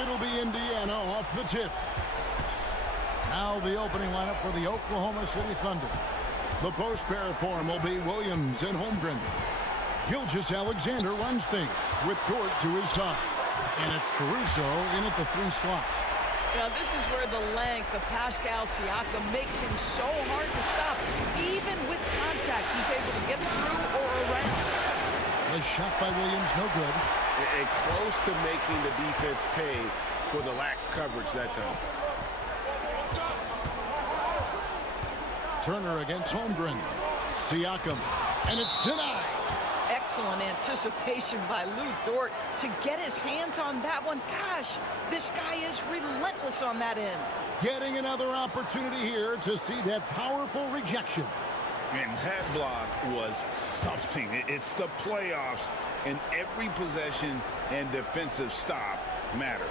It'll be Indiana off the tip. Now the opening lineup for the Oklahoma City Thunder. The post pair form will be Williams and Holmgren. Gilgeous-Alexander runs things with Dort to his side. And it's Caruso in at the 3 slot. Now this is where the length of Pascal Siakam makes him so hard to stop. Even with contact, he's able to get through or around. The shot by Williams, no good. And close to making the defense pay for the lax coverage that time. Turner against Holmgren. Siakam, and it's denied. Excellent anticipation by Lou Dort to get his hands on that one. Gosh, this guy is relentless on that end. Getting another opportunity here to see that powerful rejection. And that block was something. It's the playoffs, and every possession and defensive stop matters.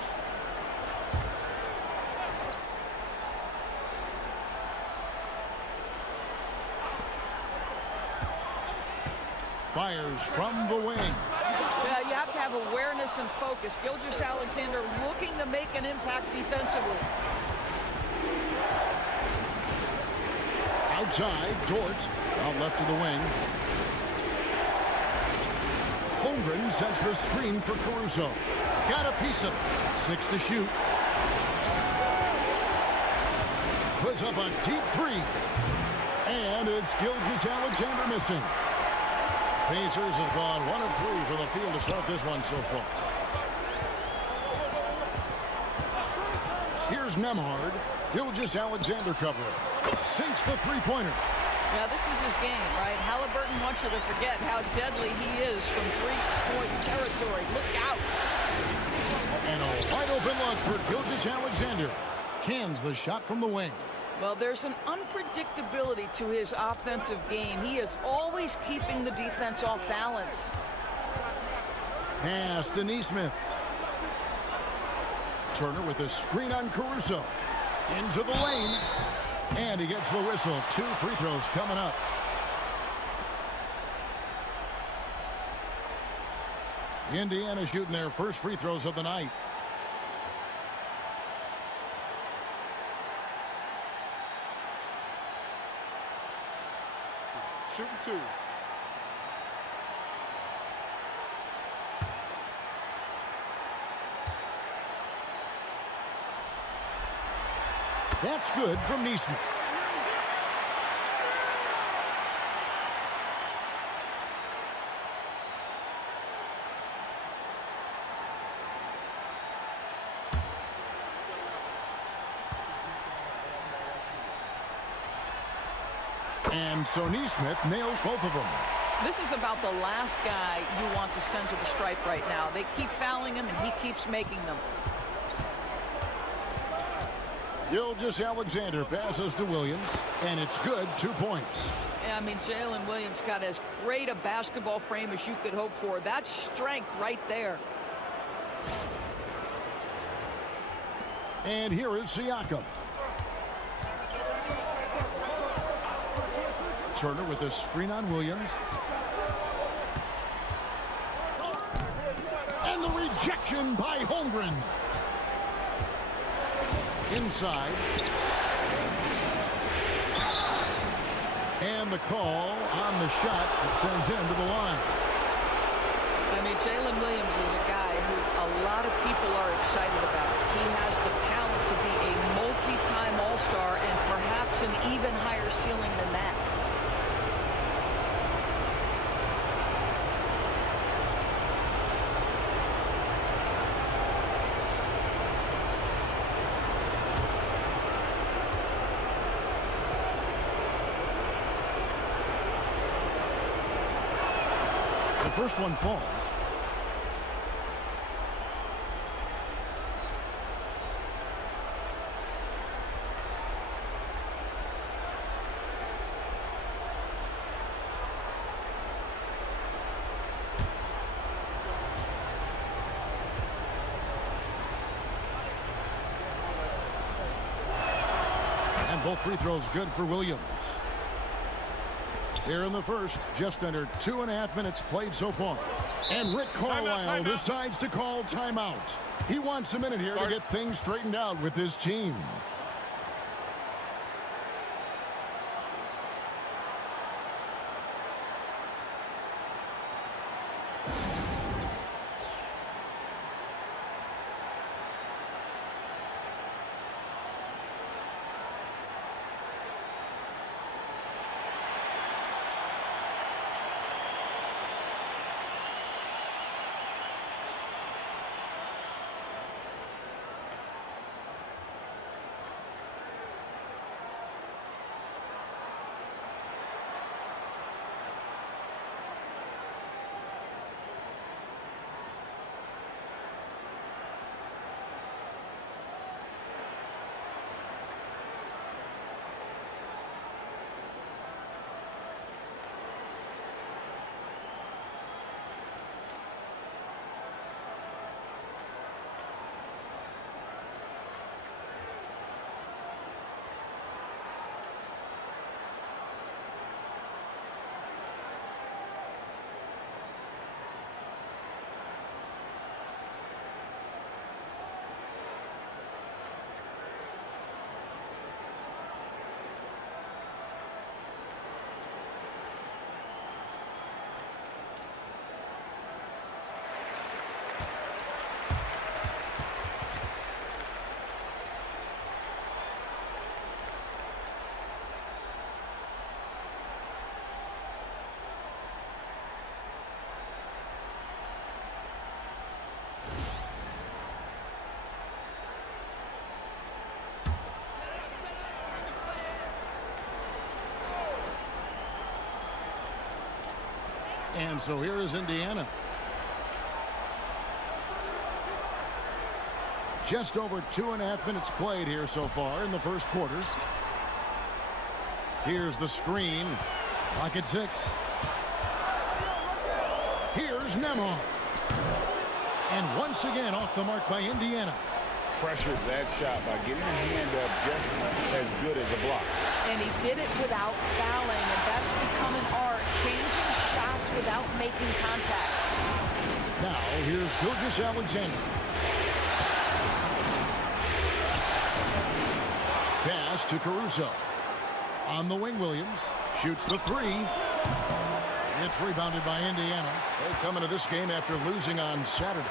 Fires from the wing. Yeah, you have to have awareness and focus. Gilgeous-Alexander looking to make an impact defensively. Outside, Dort out left of the wing. Holmgren sets the screen for Caruso. Got a piece of it. 6 to shoot. Puts up a deep 3. And it's Gilgeous-Alexander missing. Pacers have gone 1 of 3 from the field to start this one so far. Here's Nembhard. Gilgeous-Alexander covering. Sinks the three-pointer. Yeah, this is his game, right? Halliburton wants you to forget how deadly he is from three-point territory. Look out. And a wide-open look for Gilgeous-Alexander. Cans the shot from the wing. Well, there's an unpredictability to his offensive game. He is always keeping the defense off balance. Pass to Nesmith. Turner with a screen on Caruso. Into the lane. And he gets the whistle. 2 free throws coming up. Indiana shooting their first free throws of the night. Shooting 2. That's good from Nesmith. And so Nesmith nails both of them. This is about the last guy you want to send to the stripe right now. They keep fouling him, and he keeps making them. Gilgeous-Alexander passes to Williams, and it's good. 2 points. Yeah, I mean, Jalen Williams got as great a basketball frame as you could hope for. That's strength right there. And here is Siakam. Turner with a screen on Williams. And the rejection by Holmgren. Inside. And the call on the shot that sends him to the line. I mean, Jalen Williams is a guy who a lot of people are excited about. He has the talent to be a multi-time All-Star and perhaps an even higher ceiling than that. The first one falls. And both free throws good for Williams. Here in the first, just under 2.5 minutes played so far. And Rick Carlisle decides to call timeout. He wants a minute here to get things straightened out with his team. And so here is Indiana. Just over 2.5 minutes played here so far in the first quarter. Here's the screen. Lock at 6. Here's Nemo. And once again off the mark by Indiana. Pressured that shot by getting a hand up just as good as a block. And he did it without fouling, and that's become an art, changing shots without making contact. Now, here's Gilgeous-Alexander. Pass to Caruso. On the wing, Williams shoots the 3. It's rebounded by Indiana. They come into this game after losing on Saturday.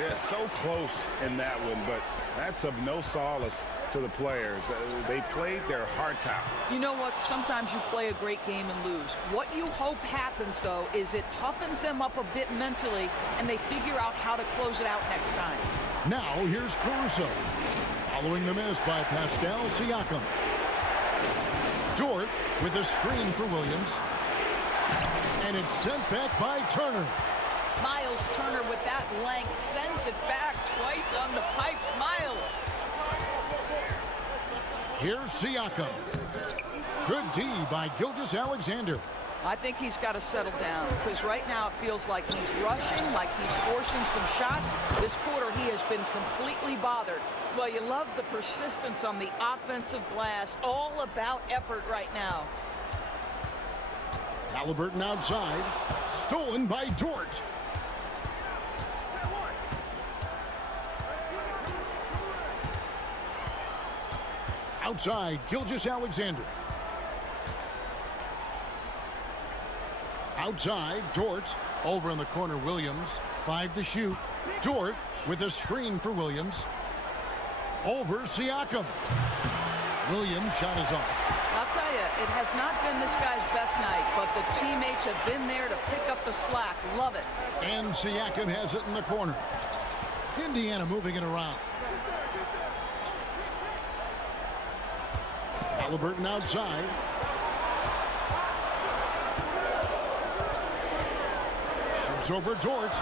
Yeah, so close in that one, but that's of no solace to the players. They played their hearts out. You know what? Sometimes you play a great game and lose. What you hope happens, though, is it toughens them up a bit mentally, and they figure out how to close it out next time. Now, here's Caruso. Following the miss by Pascal Siakam. Dort with a screen for Williams. And it's sent back by Turner. Miles Turner with that length sends it back twice on the pipes. Miles. Here's Siakam. Good D by Gilgeous-Alexander. I think he's got to settle down because right now it feels like he's rushing, like he's forcing some shots. This quarter he has been completely bothered. Well, you love the persistence on the offensive glass. All about effort right now. Halliburton outside. Stolen by Dort. Outside, Gilgeous-Alexander. Outside, Dort. Over in the corner, Williams. 5 to shoot. Dort with a screen for Williams. Over Siakam. Williams' shot is off. I'll tell you, it has not been this guy's best night, but the teammates have been there to pick up the slack. Love it. And Siakam has it in the corner. Indiana moving it around. Halliburton outside. Shoots over Dort.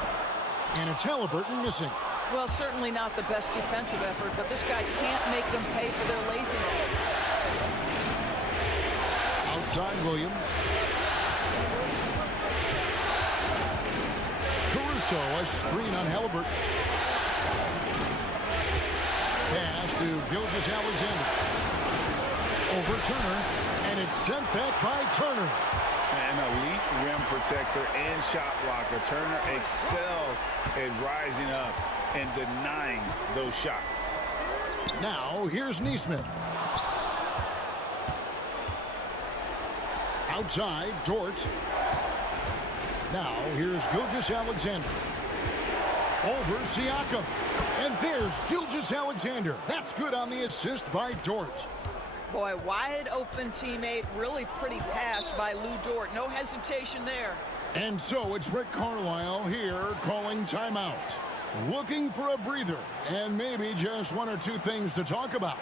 And it's Halliburton missing. Well, certainly not the best defensive effort, but this guy can't make them pay for their laziness. Outside Williams. Caruso, a screen on Halliburton. Pass to Gilgeous-Alexander. Over Turner, and it's sent back by Turner. An elite rim protector and shot blocker. Turner excels at rising up and denying those shots. Now, here's Neesmith. Outside, Dort. Now, here's Gilgeous-Alexander. Over Siakam. And there's Gilgeous-Alexander. That's good on the assist by Dort. Boy, wide open teammate. Really pretty pass by Lou Dort. No hesitation there. And so it's Rick Carlisle here calling timeout. Looking for a breather and maybe just one or two things to talk about.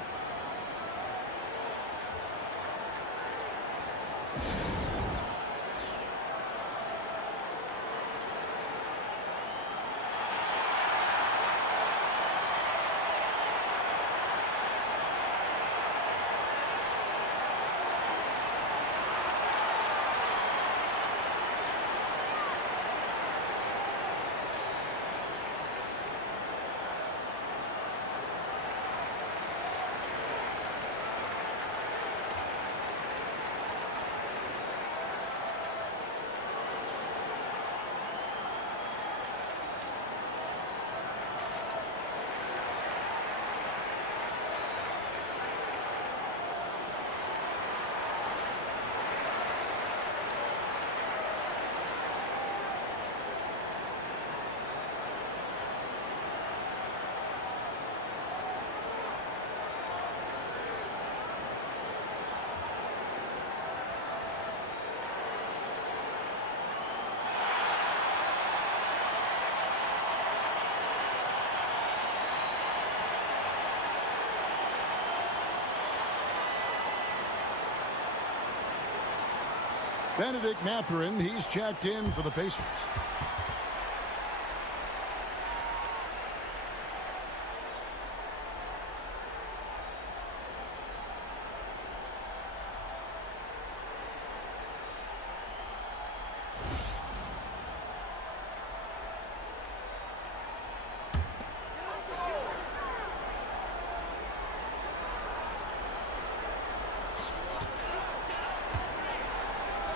Benedict Mathurin, he's checked in for the Pacers.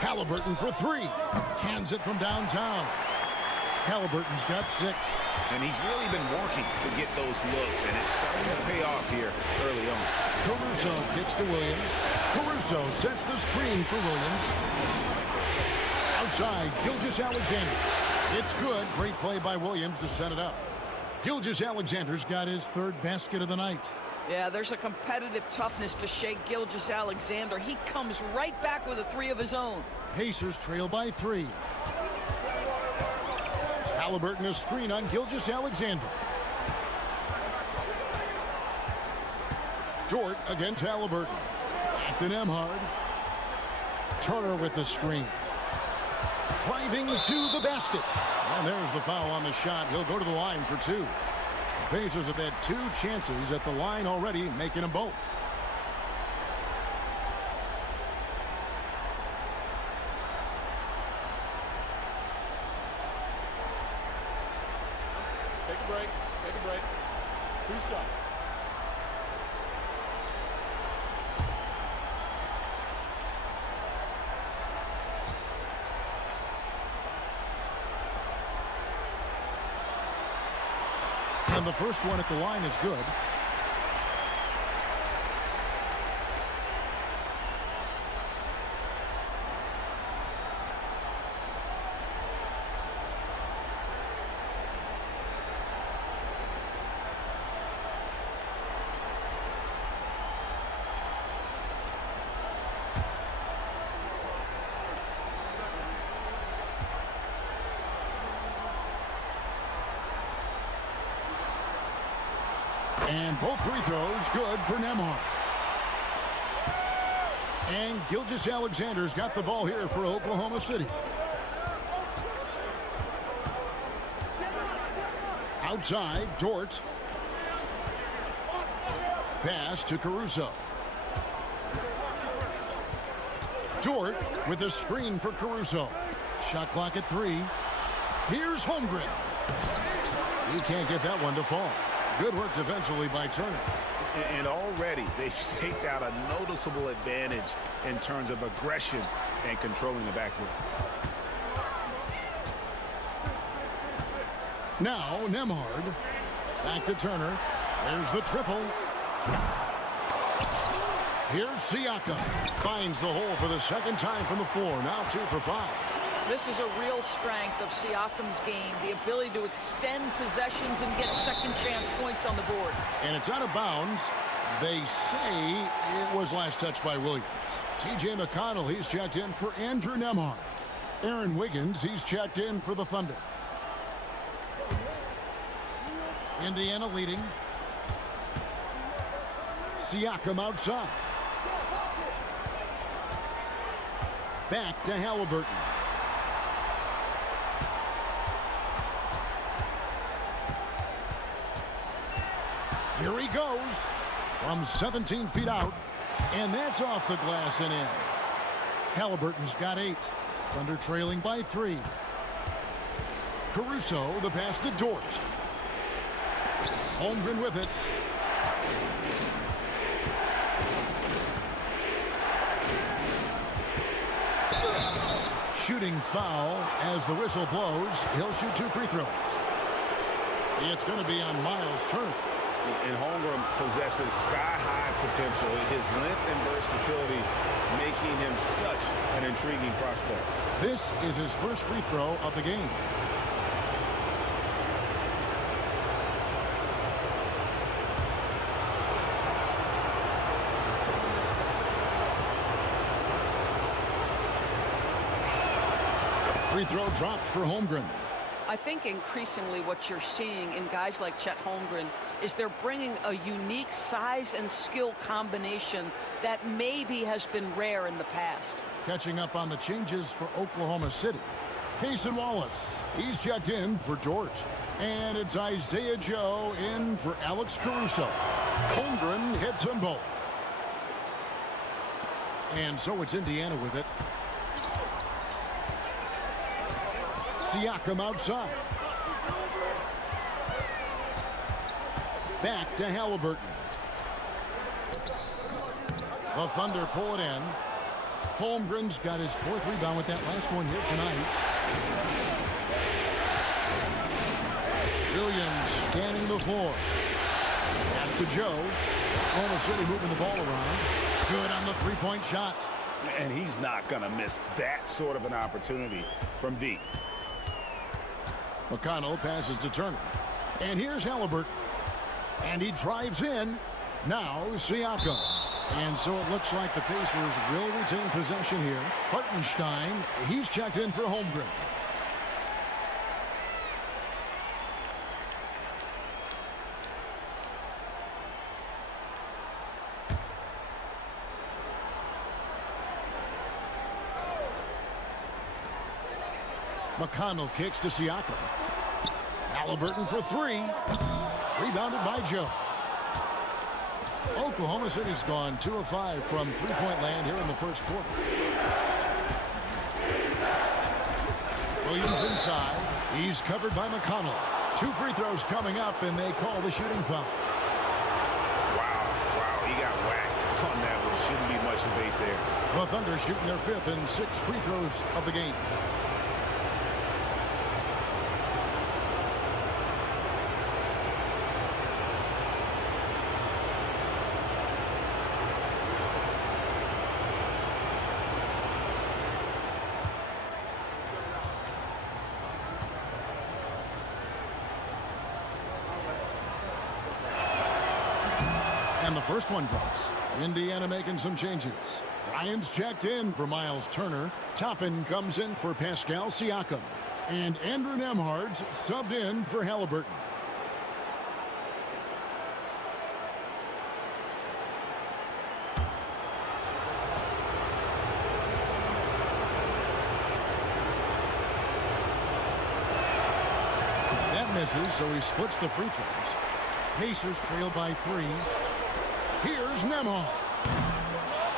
Halliburton for three. Cans it from downtown. Halliburton's got 6. And he's really been working to get those looks, and it's starting to pay off here early on. Caruso kicks to Williams. Caruso sets the screen for Williams. Outside, Gilgeous-Alexander. It's good. Great play by Williams to set it up. Gilgeous-Alexander's got his 3rd basket of the night. Yeah, there's a competitive toughness to Shai Gilgeous-Alexander. He comes right back with a 3 of his own. Pacers trail by 3. Halliburton a screen on Gilgeous-Alexander. Dort against Halliburton. Back to Nembhard. Turner with the screen. Driving to the basket. And there's the foul on the shot. He'll go to the line for 2. The Pacers have had 2 chances at the line already, making them both. Take a break. Take a break. 2 shots. And the first one at the line is good. And both free throws good for Nembhard. And Gilgeous-Alexander's got the ball here for Oklahoma City. Outside, Dort. Pass to Caruso. Dort with a screen for Caruso. Shot clock at 3. Here's Holmgren. He can't get that one to fall. Good work defensively by Turner. And already they've staked out a noticeable advantage in terms of aggression and controlling the backcourt. Now Nembhard. Back to Turner. There's the triple. Here's Siakam. Finds the hole for the second time from the floor. Now 2 for 5. This is a real strength of Siakam's game, the ability to extend possessions and get second chance points on the board. And it's out of bounds. They say it was last touched by Williams. T.J. McConnell, he's checked in for Andrew Nembhard. Aaron Wiggins, he's checked in for the Thunder. Indiana leading. Siakam outside. Back to Halliburton. Here he goes from 17 feet out, and that's off the glass and in. Halliburton's got 8. Thunder trailing by 3. Caruso, the pass to Dort. Holmgren with it. Shooting foul as the whistle blows. He'll shoot 2 free throws. It's going to be on Miles Turner. And Holmgren possesses sky-high potential. His length and versatility making him such an intriguing prospect. This is his first free throw of the game. Free throw drops for Holmgren. I think increasingly what you're seeing in guys like Chet Holmgren is they're bringing a unique size and skill combination that maybe has been rare in the past. Catching up on the changes for Oklahoma City. Cason Wallace, he's checked in for Dort. And it's Isaiah Joe in for Alex Caruso. Holmgren hits them both. And so it's Indiana with it. Siakam outside. Back to Halliburton. The Thunder pull it in. Holmgren's got his 4th rebound with that last one here tonight. Williams scanning the floor. Pass to Joe. Oklahoma City moving the ball around. Good on the 3-point shot. And he's not going to miss that sort of an opportunity from deep. McConnell passes to Turner. And here's Halliburton. And he drives in. Now Siakam. And so it looks like the Pacers will retain possession here. Hartenstein, he's checked in for Holmgren. McConnell kicks to Siakam. Halliburton for 3. Rebounded by Joe. Oklahoma City's gone 2 of 5 from 3-point land here in the first quarter. Williams inside. He's covered by McConnell. 2 free throws coming up, and they call the shooting foul. Wow, he got whacked on that one. Shouldn't be much debate there. The Thunder shooting their 5th and 6th free throws of the game. And the first one drops. Indiana making some changes. Ryan's checked in for Miles Turner. Toppin comes in for Pascal Siakam. And Andrew Nembhard's subbed in for Halliburton. That misses, so he splits the free throws. Pacers trail by 3. Here's Nembhard.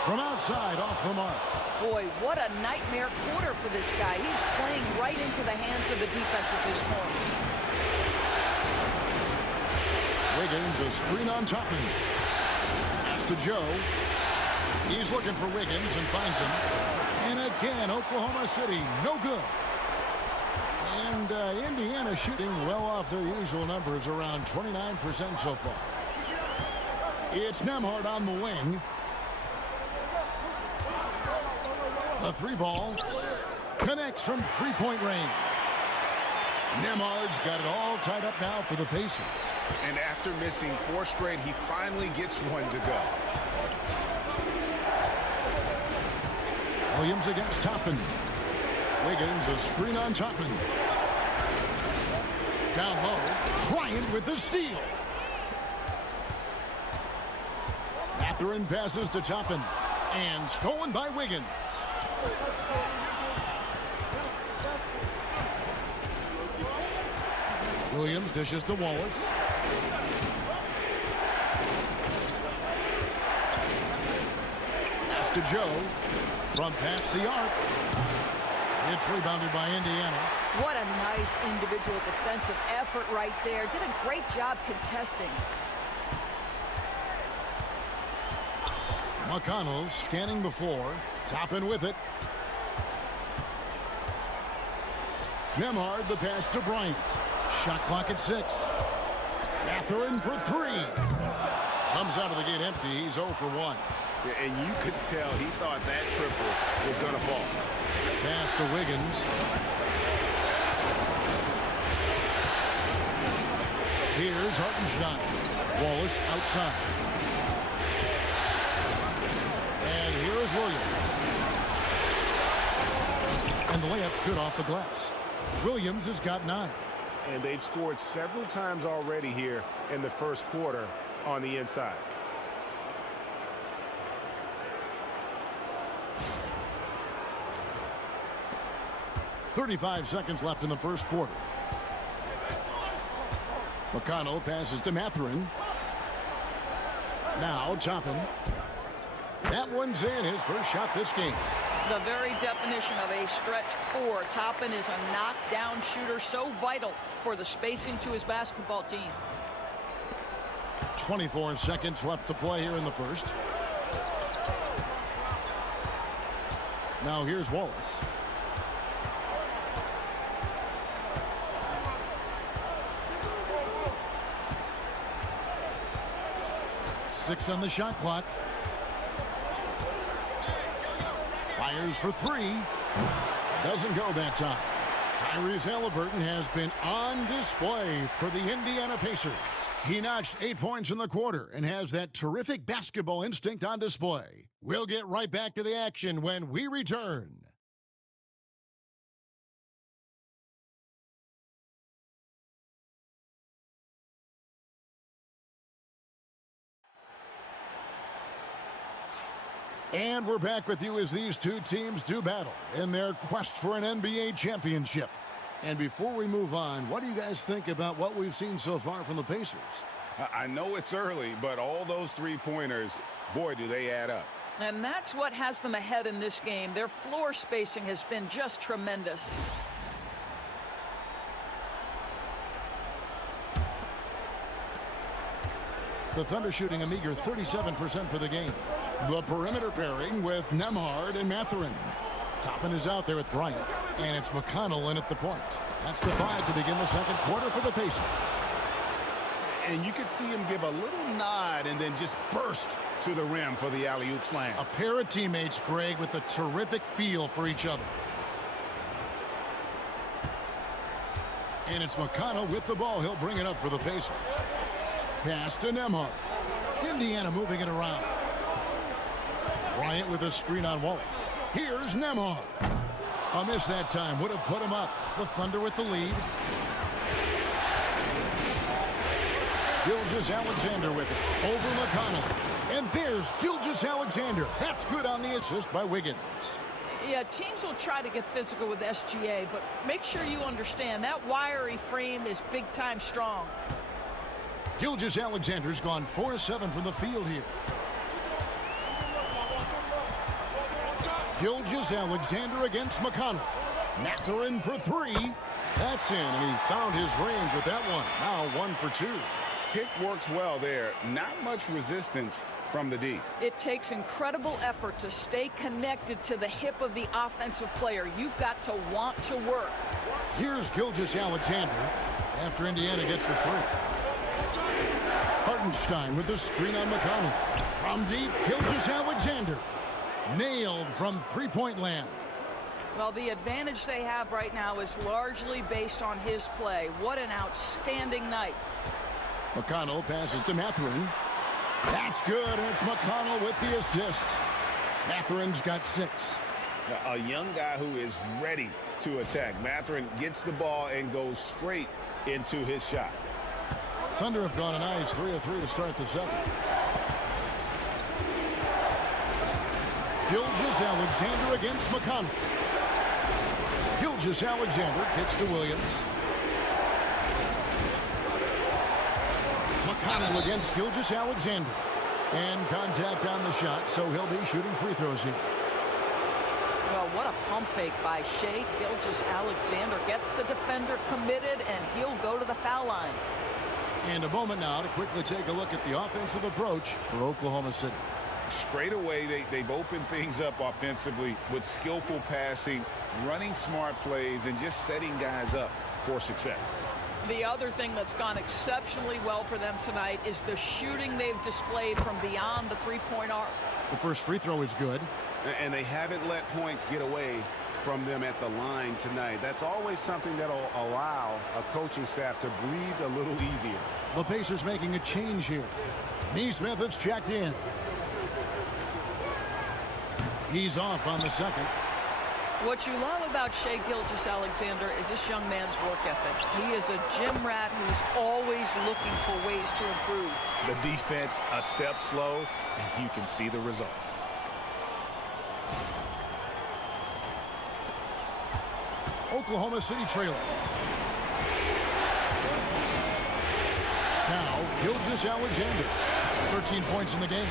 From outside, off the mark. Boy, what a nightmare quarter for this guy. He's playing right into the hands of the defense at this point. Wiggins, a screen on Toppin. Pass to Joe. He's looking for Wiggins and finds him. And again, Oklahoma City, no good. And Indiana shooting well off their usual numbers, around 29% so far. It's Nembhard on the wing. A three ball connects from three-point range. Nembhard's got it all tied up now for the Pacers. And after missing 4 straight, he finally gets one to go. Williams against Toppin. Wiggins, a screen on Toppin. Down low, Bryant with the steal. Mathurin passes to Toppin. And stolen by Wiggins. Williams dishes to Wallace. Pass to Joe. From past the arc. It's rebounded by Indiana. What a nice individual defensive effort right there. Did a great job contesting. McConnell scanning the floor. Toppin with it. Nembhard the pass to Bryant. Shot clock at 6. Mathurin for 3. Comes out of the gate empty. He's 0 for 1. And you could tell he thought that triple was going to fall. Pass to Wiggins. Here's Hartenstein. Wallace outside. And here is Williams. And the layup's good off the glass. Williams has got 9. And they've scored several times already here in the first quarter on the inside. .35 seconds left in the first quarter. McConnell passes to Mathurin. Now Toppin. That one's in, his first shot this game. The very definition of a stretch 4. Toppin is a knockdown shooter, so vital for the spacing to his basketball team. 24 seconds left to play here in the first. Now here's Wallace. Six on the shot clock. Fires for 3. Doesn't go that time. Tyrese Halliburton has been on display for the Indiana Pacers. He notched 8 points in the quarter and has that terrific basketball instinct on display. We'll get right back to the action when we return. And we're back with you as these two teams do battle in their quest for an NBA championship. And before we move on, what do you guys think about what we've seen so far from the Pacers? I know it's early, but all those three-pointers, boy, do they add up. And that's what has them ahead in this game. Their floor spacing has been just tremendous. The Thunder shooting a meager 37% for the game. The perimeter pairing with Nembhard and Mathurin. Toppin is out there with Bryant, and it's McConnell in at the point. That's the 5 to begin the second quarter for the Pacers. And you could see him give a little nod and then just burst to the rim for the alley-oop slam. A pair of teammates, Greg, with a terrific feel for each other. And it's McConnell with the ball. He'll bring it up for the Pacers. Pass to Nembhard. Indiana moving it around. Bryant with a screen on Wallace. Here's Nembhard. A miss that time would have put him up. The Thunder with the lead. Gilgeous-Alexander with it. Over McConnell. And there's Gilgeous-Alexander. That's good on the assist by Wiggins. Yeah, teams will try to get physical with SGA, but make sure you understand that wiry frame is big-time strong. Gilgeous-Alexander's gone 4-7 from the field here. Gilgeous-Alexander against McConnell. Mathurin for 3. That's in, and he found his range with that one. Now 1 for 2. Pick works well there. Not much resistance from the D. It takes incredible effort to stay connected to the hip of the offensive player. You've got to want to work. Here's Gilgeous-Alexander after Indiana gets the three. Hartenstein with the screen on McConnell. From deep, Gilgeous-Alexander. Nailed from three-point land. Well, the advantage they have right now is largely based on his play. What an outstanding night. McConnell passes to Mathurin. That's good, and it's McConnell with the assist. Mathurin's got 6. A young guy who is ready to attack. Mathurin gets the ball and goes straight into his shot. Thunder have gone a nice 3 of 3 to start the second. Gilgeous-Alexander against McConnell. Gilgeous-Alexander kicks to Williams. McConnell against Gilgeous-Alexander. And contact on the shot, so he'll be shooting free throws here. Well, what a pump fake by Shai Gilgeous-Alexander. Gets the defender committed, and he'll go to the foul line. And a moment now to quickly take a look at the offensive approach for Oklahoma City. Straight away, they've opened things up offensively with skillful passing, running smart plays, and just setting guys up for success. The other thing that's gone exceptionally well for them tonight is the shooting they've displayed from beyond the three-point arc. The first free throw is good. And they haven't let points get away from them at the line tonight. That's always something that'll allow a coaching staff to breathe a little easier. The Pacers making a change here. Neesmith has checked in. He's off on the second. What you love about Shai Gilgeous-Alexander is this young man's work ethic. He is a gym rat who's always looking for ways to improve. The defense a step slow, and you can see the results. Oklahoma City trailing. Now, Gilgeous-Alexander. 13 points in the game.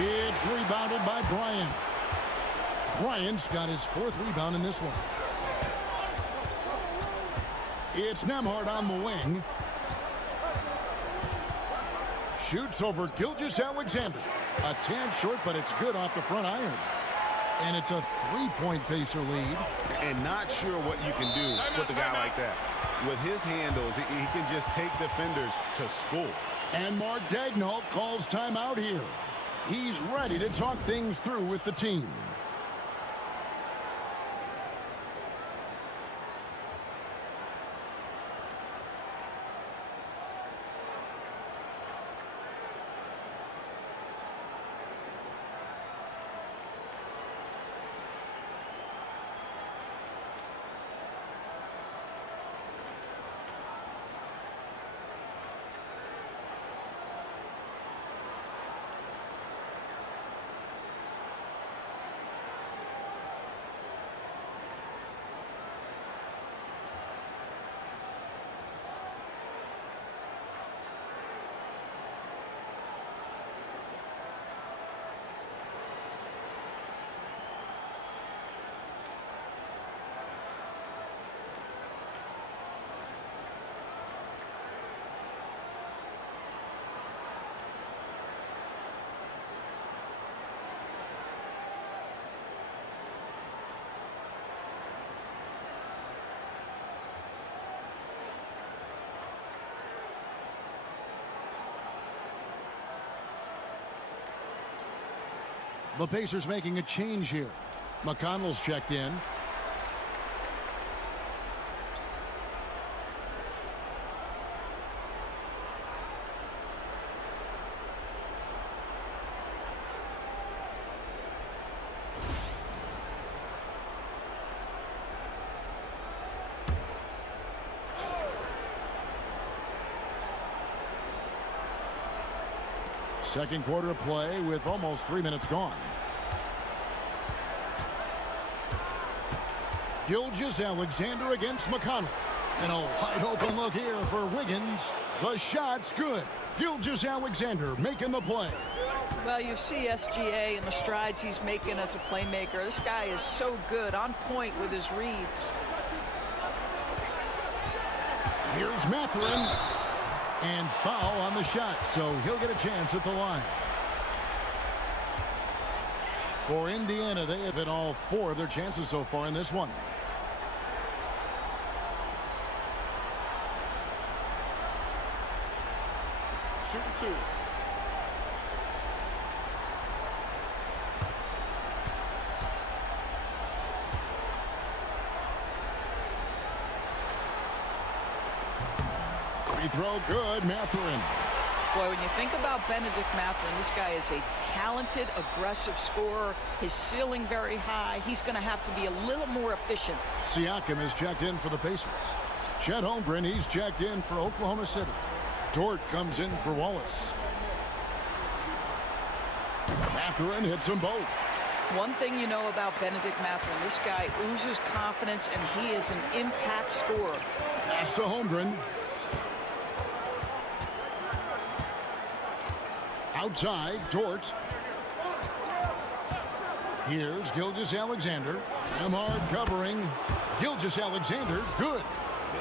It's rebounded by Bryant. Bryant's got his 4th rebound in this one. It's Nembhard on the wing. Shoots over Gilgeous-Alexander. A tad short, but it's good off the front iron. And it's a 3-point Pacer lead. And not sure what you can do with a guy like that. With his handles, he can just take defenders to school. And Mark Daigneault calls timeout here. He's ready to talk things through with the team. The Pacers making a change here. McConnell's checked in. Second quarter of play with almost 3 minutes gone. Gilgeous-Alexander against McConnell. And a wide open look here for Wiggins. The shot's good. Gilgeous-Alexander making the play. Well, you see SGA and the strides he's making as a playmaker. This guy is so good, on point with his reads. Here's Mathurin. And foul on the shot, so he'll get a chance at the line. For Indiana, they have hit all 4 of their chances so far in this one. Shooting 2. Free throw good, Mathurin. Boy, when you think about Benedict Mathurin, this guy is a talented, aggressive scorer. His ceiling very high. He's going to have to be a little more efficient. Siakam is checked in for the Pacers. Chet Holmgren, he's checked in for Oklahoma City. Dort comes in for Wallace. Mathurin hits them both. One thing you know about Benedict Mathurin, this guy oozes confidence, and he is an impact scorer. Pass to Holmgren. Outside, Dort. Here's Gilgeous-Alexander. Nemhard covering. Gilgeous-Alexander, good.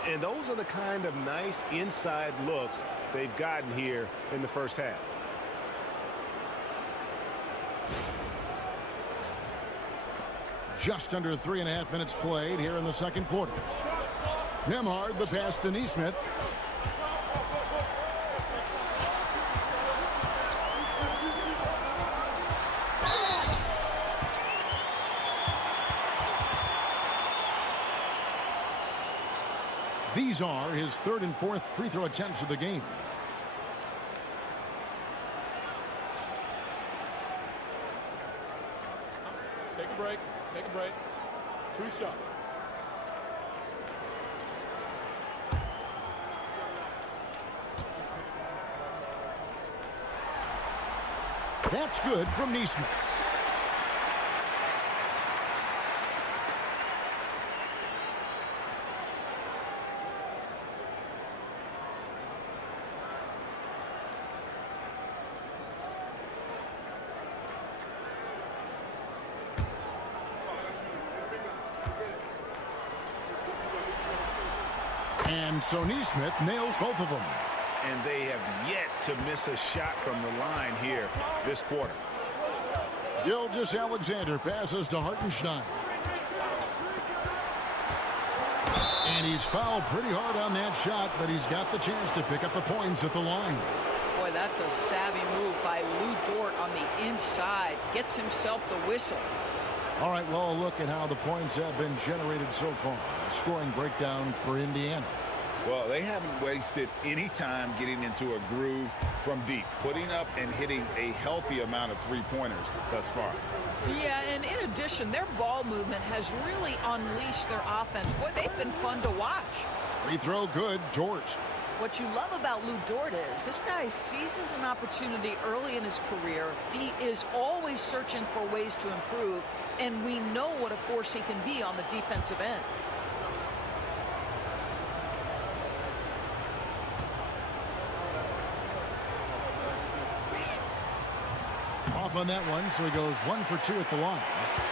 And those are the kind of nice inside looks they've gotten here in the first half. Just under 3.5 minutes played here in the second quarter. Nemhard, the pass to Neesmith. These are his 3rd and 4th free throw attempts of the game. Take a break. Take a break. 2 shots. That's good from Neesmith. And so Neesmith nails both of them. And they have yet to miss a shot from the line here this quarter. Gilgeous-Alexander passes to Hartenstein. And he's fouled pretty hard on that shot, but he's got the chance to pick up the points at the line. Boy, that's a savvy move by Lou Dort on the inside. Gets himself the whistle. All right, well, look at how the points have been generated so far. A scoring breakdown for Indiana. Well, they haven't wasted any time getting into a groove from deep, putting up and hitting a healthy amount of three-pointers thus far. Yeah, and in addition, their ball movement has really unleashed their offense. Boy, they've been fun to watch. Free throw good, Dort. What you love about Lou Dort is this guy seizes an opportunity early in his career. He is always searching for ways to improve, and we know what a force he can be on the defensive end. Off on that one, so he goes 1 for 2 at the line.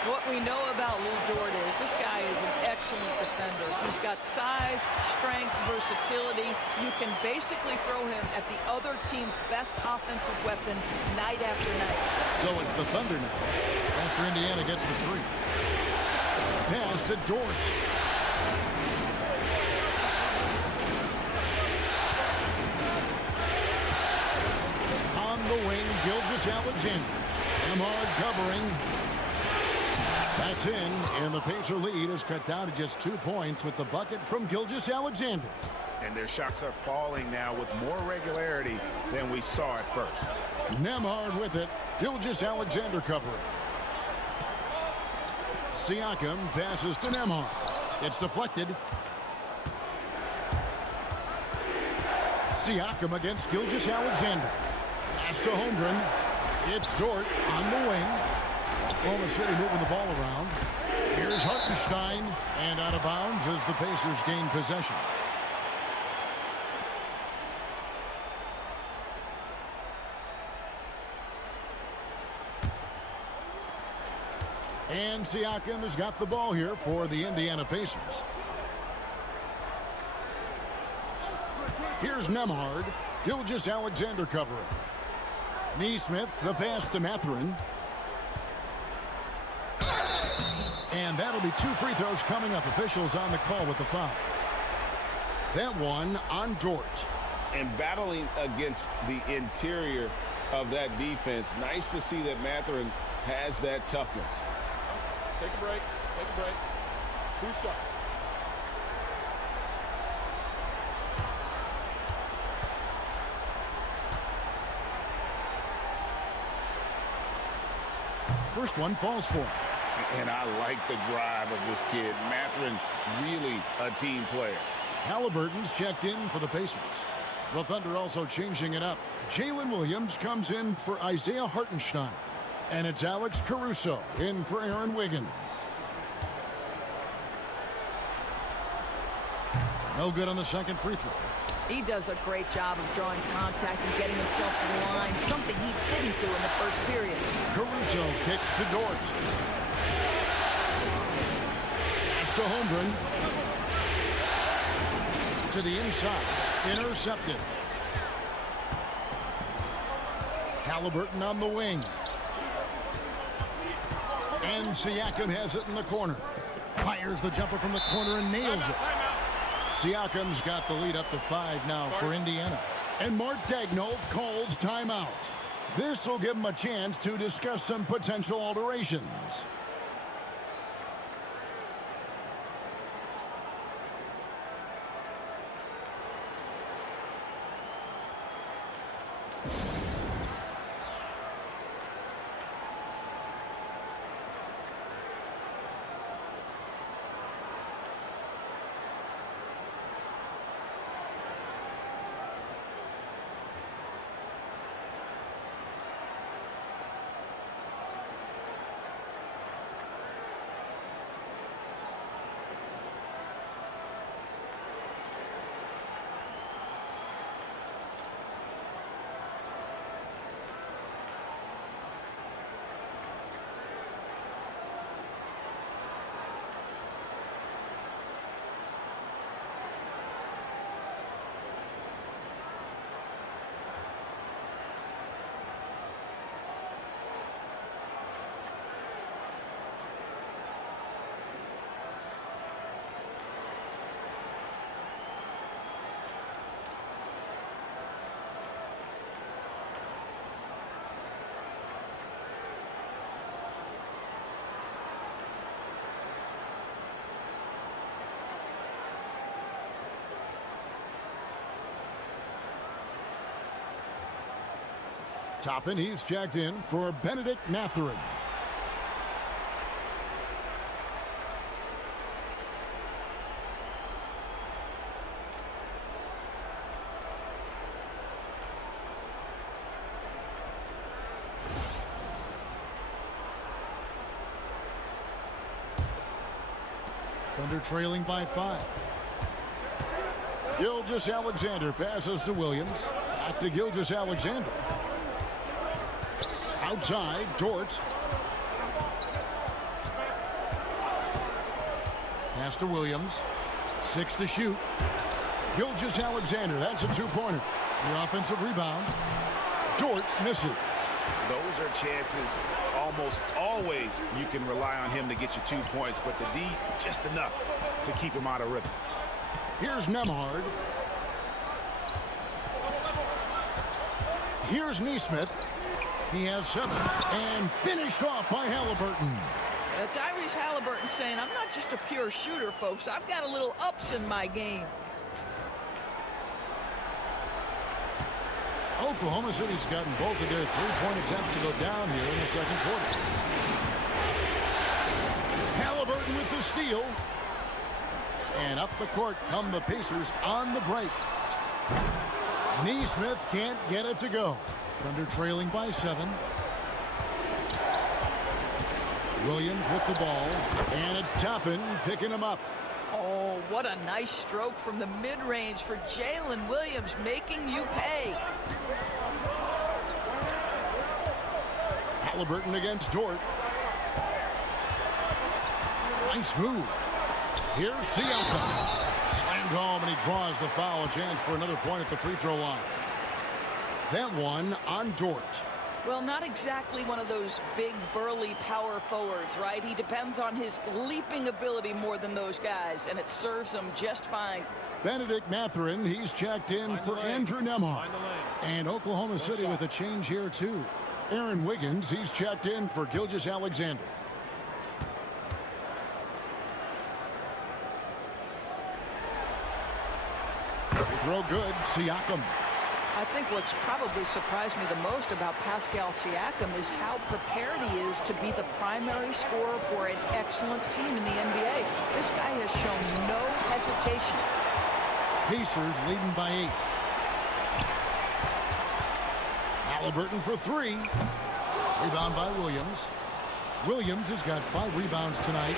What we know about Lou Dort is this guy is an excellent defender. He's got size, strength, versatility. You can basically throw him at the other team's best offensive weapon night after night. So it's the Thunder now, after Indiana gets the 3. Pass to Dort. On the wing, Gilgeous-Alexander. Nemhard covering. That's in, and the Pacer lead is cut down to just 2 points with the bucket from Gilgeous-Alexander. And their shots are falling now with more regularity than we saw at first. Nemhard with it. Gilgeous-Alexander covering. Siakam passes to Nemhard. It's deflected. Siakam against Gilgeous-Alexander. Pass to Holmgren. It's Dort on the wing. Oklahoma City moving the ball around. Here's Hartenstein, and out of bounds as the Pacers gain possession. And Siakam has got the ball here for the Indiana Pacers. Here's Nemhard. Gilgeous-Alexander covering. Neesmith, the pass to Mathurin. And that'll be 2 free throws coming up. Officials on the call with the foul. That one on Dort. And battling against the interior of that defense, nice to see that Mathurin has that toughness. Take a break. Take a break. 2 shots. First one falls for him. And I like the drive of this kid. Mathurin, really a team player. Halliburton's checked in for the Pacers. The Thunder also changing it up. Jalen Williams comes in for Isaiah Hartenstein. And it's Alex Caruso in for Aaron Wiggins. No good on the second free throw. He does a great job of drawing contact and getting himself to the line, something he didn't do in the first period. Caruso kicks to Dort. Pass to Holmgren. To the inside. Intercepted. Halliburton on the wing. And Siakam has it in the corner. Fires the jumper from the corner and nails it. Siakam's got the lead up to 5 now for Indiana. And Mark Daigneault calls timeout. This will give him a chance to discuss some potential alterations. Toppin, he's checked in for Benedict Mathurin. Thunder trailing by 5. Gilgeous-Alexander passes to Williams. Back to Gilgeous-Alexander. Outside, Dort. Pass to Williams. 6 to shoot. Gilgeous-Alexander, that's a 2-pointer. The offensive rebound. Dort misses. Those are chances almost always you can rely on him to get you 2 points, but the D, just enough to keep him out of rhythm. Here's Nembhard. Here's Nesmith. He has 7 and finished off by Halliburton. Tyrese Halliburton saying, I'm not just a pure shooter, folks. I've got a little ups in my game. Oklahoma City's gotten both of their 3-point attempts to go down here in the second quarter. Halliburton with the steal. And up the court come the Pacers on the break. Nesmith can't get it to go. Thunder trailing by 7. Williams with the ball. And it's Toppin picking him up. Oh, what a nice stroke from the mid-range for Jalen Williams, making you pay. Halliburton against Dort. Nice move. Here's Siakam. Slammed home, and he draws the foul. A chance for another point at the free throw line. That one on Dort. Well, not exactly one of those big, burly power forwards, right? He depends on his leaping ability more than those guys, and it serves him just fine. Benedict Mathurin, he's checked in for Andrew Nemhart. And Oklahoma City with a change here, too. Aaron Wiggins, he's checked in for Gilgeous Alexander. Throw good, Siakam. I think what's probably surprised me the most about Pascal Siakam is how prepared he is to be the primary scorer for an excellent team in the NBA. This guy has shown no hesitation. Pacers leading by 8. Halliburton for 3. Rebound by Williams. Williams has got 5 rebounds tonight.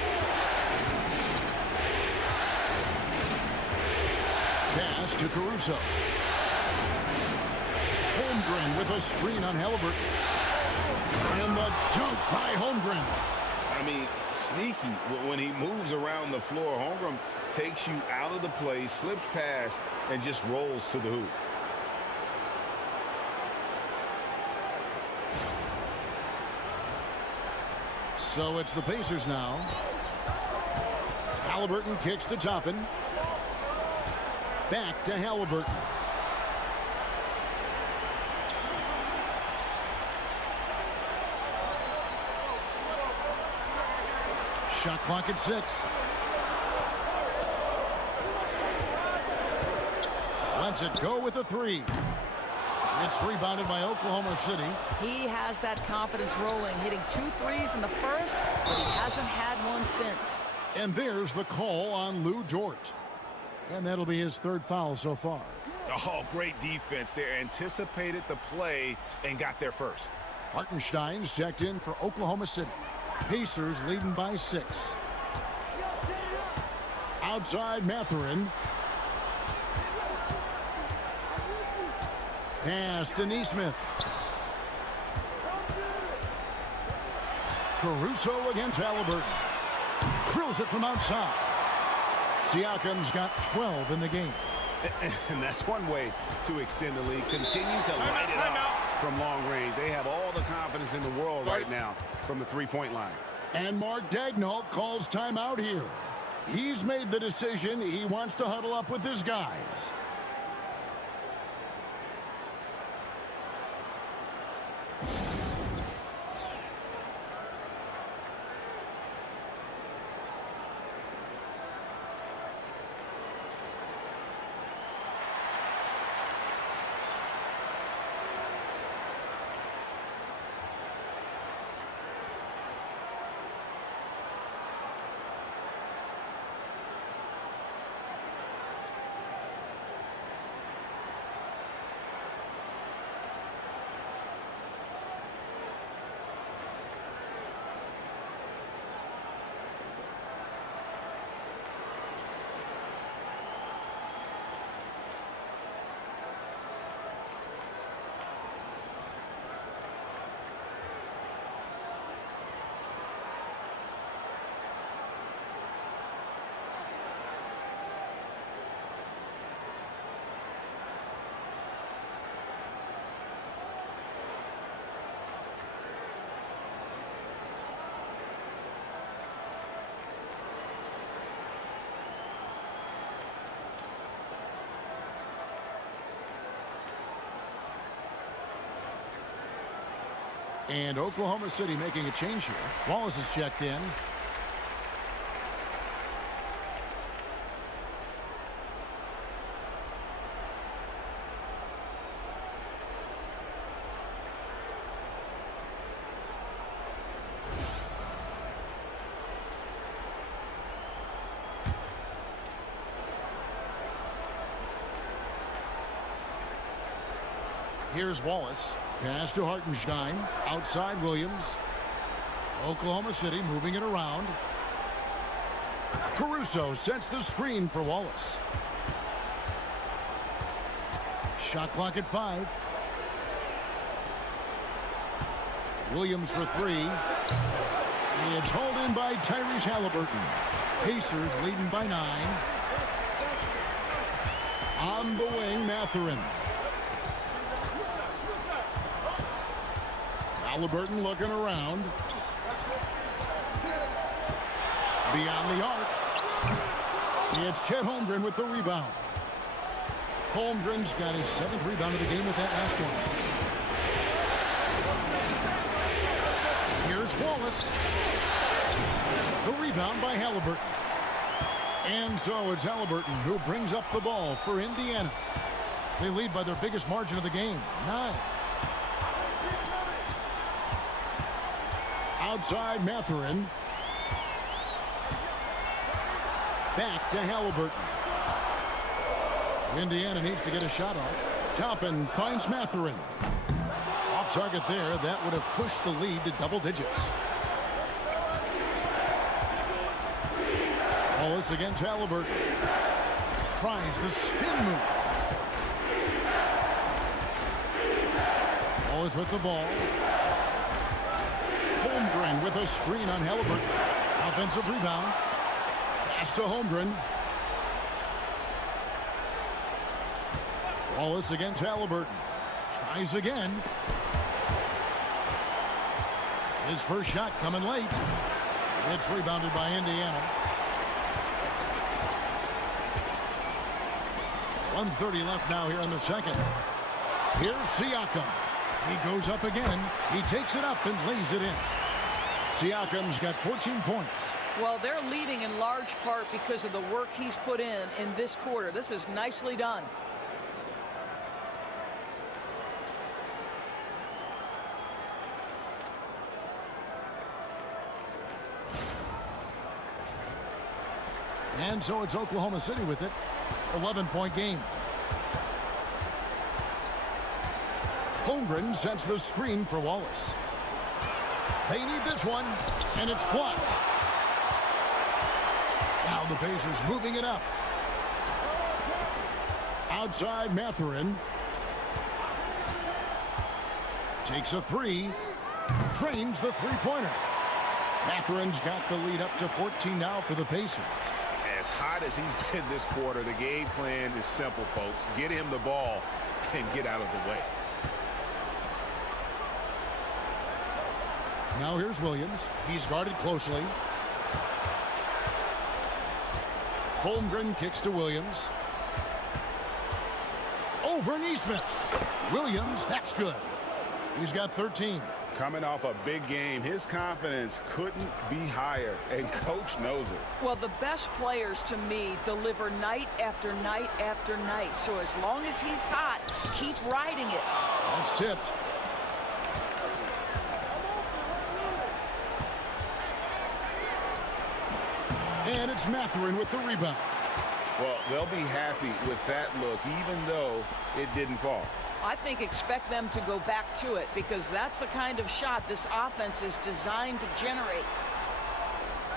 Pass to Caruso. Holmgren with a screen on Halliburton. And the dunk by Holmgren. I mean, sneaky. When he moves around the floor, Holmgren takes you out of the play, slips past, and just rolls to the hoop. So it's the Pacers now. Halliburton kicks to Toppin. Back to Halliburton. Shot clock at 6. Lets it go with a 3. It's rebounded by Oklahoma City. He has that confidence rolling, hitting 2 threes in the first, but he hasn't had one since. And there's the call on Lou Dort. And that'll be his 3rd foul so far. Oh, great defense there. Anticipated the play and got there first. Hartenstein's checked in for Oklahoma City. Pacers leading by 6. Outside Mathurin. Pass to Nesmith. Caruso against Halliburton. Drills it from outside. Siakam's got 12 in the game. And that's one way to extend the lead. Continue to light it up from long range. They have all the confidence in the world right now from the three-point line. And Mark Daigneault calls timeout here. He's made the decision. He wants to huddle up with his guys. And Oklahoma City making a change here. Wallace is checked in. Here's Wallace. Pass to Hartenstein. Outside Williams. Oklahoma City moving it around. Caruso sets the screen for Wallace. Shot clock at 5. Williams for 3. It's hauled in by Tyrese Halliburton. Pacers leading by 9. On the wing, Mathurin. Halliburton looking around. Beyond the arc. It's Chet Holmgren with the rebound. Holmgren's got his 7th rebound of the game with that last one. Here's Wallace. The rebound by Halliburton. And so it's Halliburton who brings up the ball for Indiana. They lead by their biggest margin of the game, 9. Outside Mathurin. Back to Halliburton. Indiana needs to get a shot off. Toppin finds Mathurin. Off target there. That would have pushed the lead to double digits. Wallace against Halliburton. Tries the spin move. Wallace with the ball. Holmgren with a screen on Halliburton. Offensive rebound. Pass to Holmgren. Wallace against Halliburton. Tries again. His first shot coming late. It's rebounded by Indiana. 1:30 left now here in the second. Here's Siakam. He goes up again. He takes it up and lays it in. Siakam's got 14 points. Well, they're leading in large part because of the work he's put in this quarter. This is nicely done. And so it's Oklahoma City with it. 11-point game. Holmgren sets the screen for Wallace. They need this one, and it's blocked. Now the Pacers moving it up. Outside Mathurin. Takes a 3. Drains the three-pointer. Mathurin's got the lead up to 14 now for the Pacers. As hot as he's been this quarter, the game plan is simple, folks. Get him the ball and get out of the way. Now here's Williams. He's guarded closely. Holmgren kicks to Williams. Over Neesmith. Williams, that's good. He's got 13. Coming off a big game, his confidence couldn't be higher, and coach knows it. Well, the best players to me deliver night after night after night. So as long as he's hot, keep riding it. That's tipped. And it's Mathurin with the rebound. Well, they'll be happy with that look, even though it didn't fall. I think expect them to go back to it because that's the kind of shot this offense is designed to generate.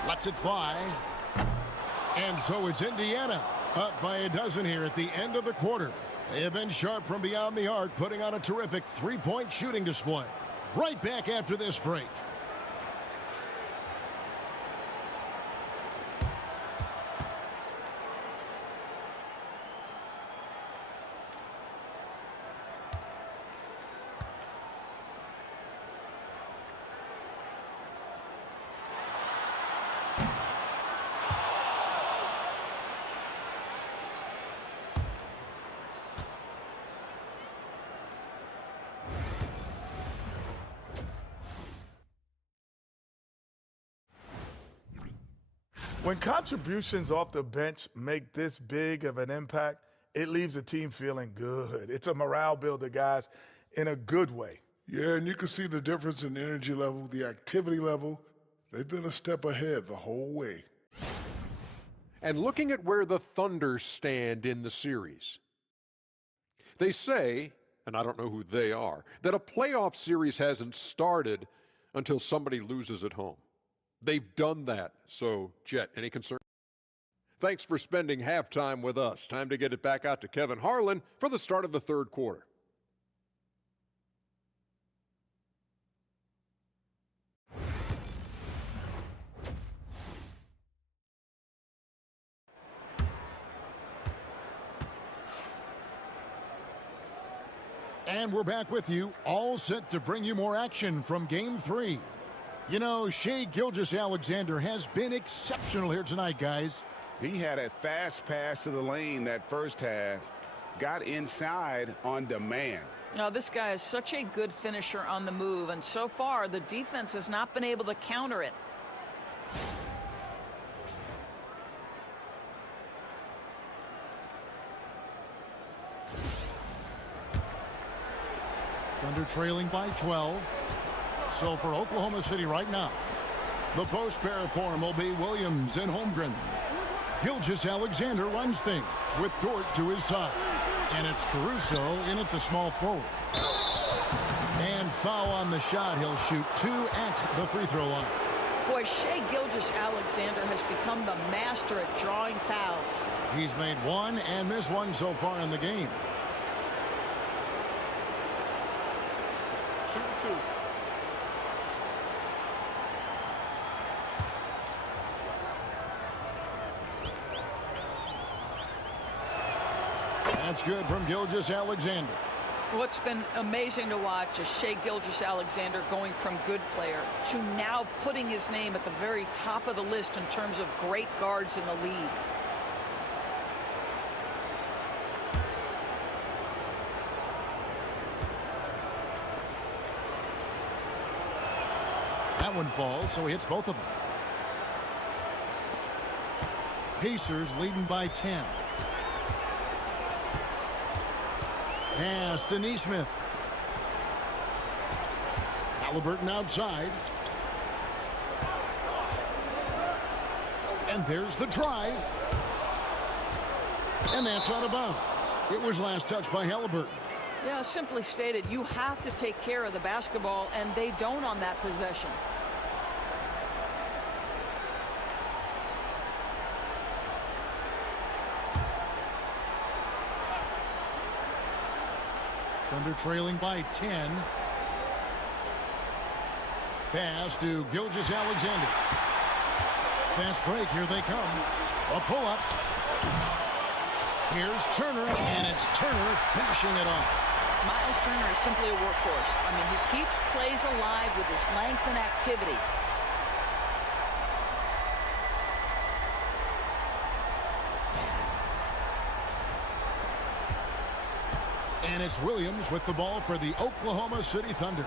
Lets it fly. And so it's Indiana up by a dozen here at the end of the quarter. They have been sharp from beyond the arc, putting on a terrific three-point shooting display. Right back after this break. When contributions off the bench make this big of an impact, it leaves the team feeling good. It's a morale builder, guys, in a good way. Yeah, and you can see the difference in energy level, the activity level. They've been a step ahead the whole way. And looking at where the Thunder stand in the series, they say, and I don't know who they are, that a playoff series hasn't started until somebody loses at home. They've done that. So, Jet, any concern? Thanks for spending halftime with us. Time to get it back out to Kevin Harlan for the start of the third quarter. And we're back with you, all set to bring you more action from Game 3. You know, Shai Gilgeous-Alexander has been exceptional here tonight, guys. He had a fast pass to the lane that first half, got inside on demand. Now, this guy is such a good finisher on the move, and so far the defense has not been able to counter it. Thunder trailing by 12. So for Oklahoma City right now, the post pair form will be Williams and Holmgren. Gilgeous-Alexander runs things with Dort to his side. And it's Caruso in at the small forward. And foul on the shot. He'll shoot 2 at the free throw line. Boy, Shai Gilgeous-Alexander has become the master at drawing fouls. He's made 1 and missed 1 so far in the game. Shoot 2. That's good from Gilgeous-Alexander. What's been amazing to watch is Shai Gilgeous-Alexander going from good player to now putting his name at the very top of the list in terms of great guards in the league. That one falls, so he hits both of them. Pacers leading by 10. Pass to Nesmith. Halliburton outside. And there's the drive. And that's out of bounds. It was last touched by Halliburton. Yeah, simply stated, you have to take care of the basketball, and they don't on that possession. Thunder trailing by 10. Pass to Gilgeous-Alexander. Fast break, here they come. A pull-up. Here's Turner, and it's Turner finishing it off. Miles Turner is simply a workhorse. I mean, he keeps plays alive with his length and activity. And it's Williams with the ball for the Oklahoma City Thunder.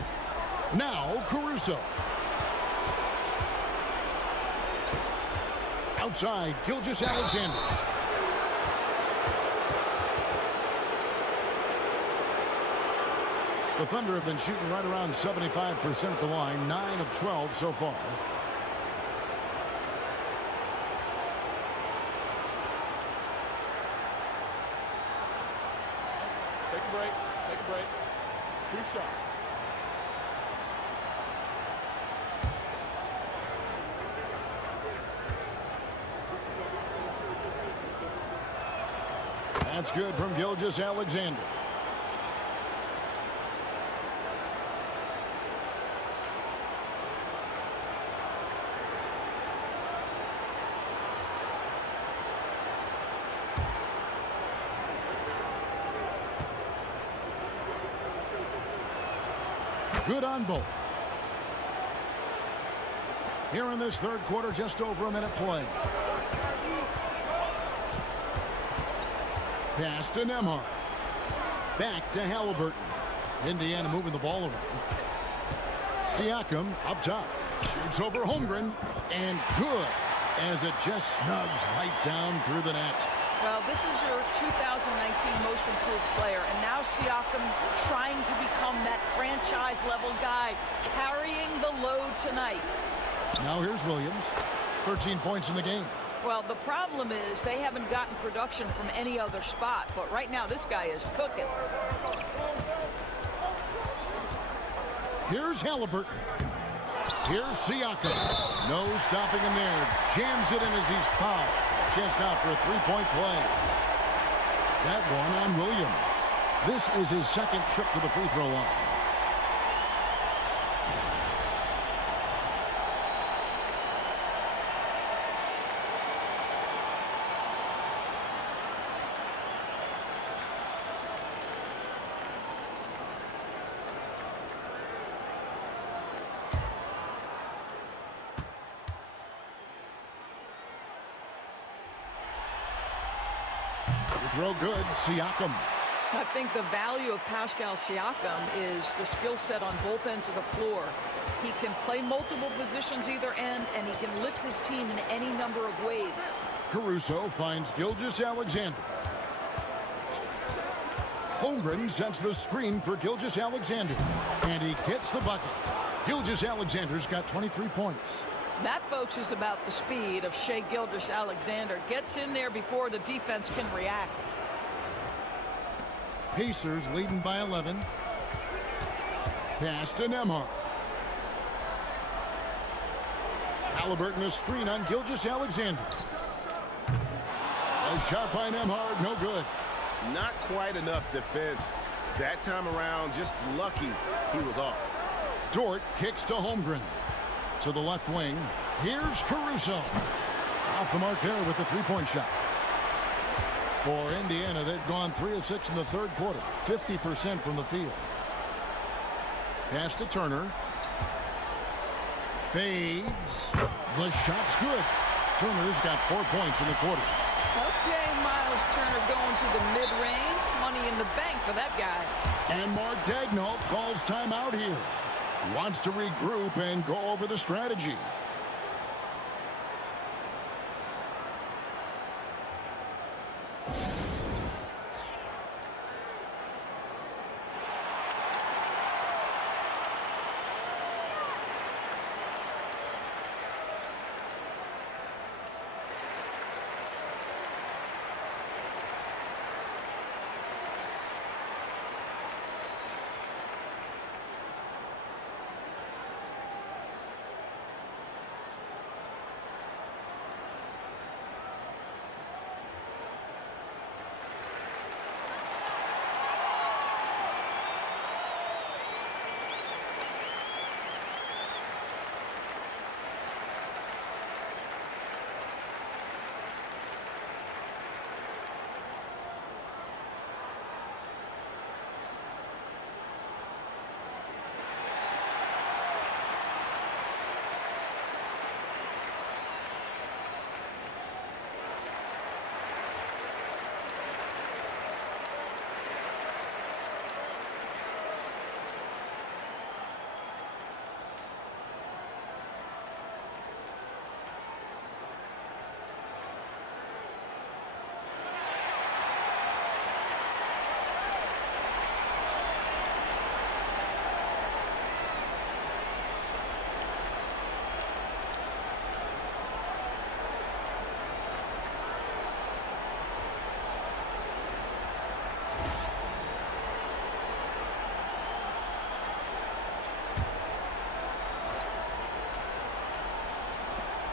Now Caruso. Outside, Gilgeous-Alexander. The Thunder have been shooting right around 75% at the line, 9 of 12 so far. Take a break. Take a break. 2 shots. That's good from Gilgeous-Alexander. Good on both. Here in this third quarter, just over a minute play. Pass to Nembhard. Back to Halliburton. Indiana moving the ball around. Siakam up top. Shoots over Holmgren. And good, as it just snugs right down through the net. Well, this is your 2019 most improved player, and now Siakam trying to become that franchise-level guy, carrying the load tonight. Now here's Williams. 13 points in the game. Well, the problem is they haven't gotten production from any other spot, but right now this guy is cooking. Here's Halliburton. Here's Siakam. No stopping him there. Jams it in as he's fouled. Chance now for a three-point play. That one on Williams. This is his second trip to the free throw line. throw good. Siakam. I think the value of Pascal Siakam is the skill set on both ends of the floor. He can play multiple positions either end, and he can lift his team in any number of ways. Caruso finds Gilgeous-Alexander. Holmgren sets the screen for Gilgeous-Alexander, and he gets the bucket. Gilgeous-Alexander's got 23 points. That, folks, is about the speed of Shai Gilgeous-Alexander. Gets in there before the defense can react. Pacers leading by 11. Pass to Nembhard. Halliburton a screen on Gilgeous-Alexander. A shot by Nembhard, no good. Not quite enough defense. That time around, just lucky he was off. Dort kicks to Holmgren. To the left wing. Here's Caruso. Off the mark there with the three-point shot. For Indiana, they've gone 3 of 6 in the third quarter. 50% from the field. Pass to Turner. Fades. The shot's good. Turner's got 4 points in the quarter. Okay, Miles Turner going to the mid-range. Money in the bank for that guy. And Mark Daigneault calls timeout here. He wants to regroup and go over the strategy.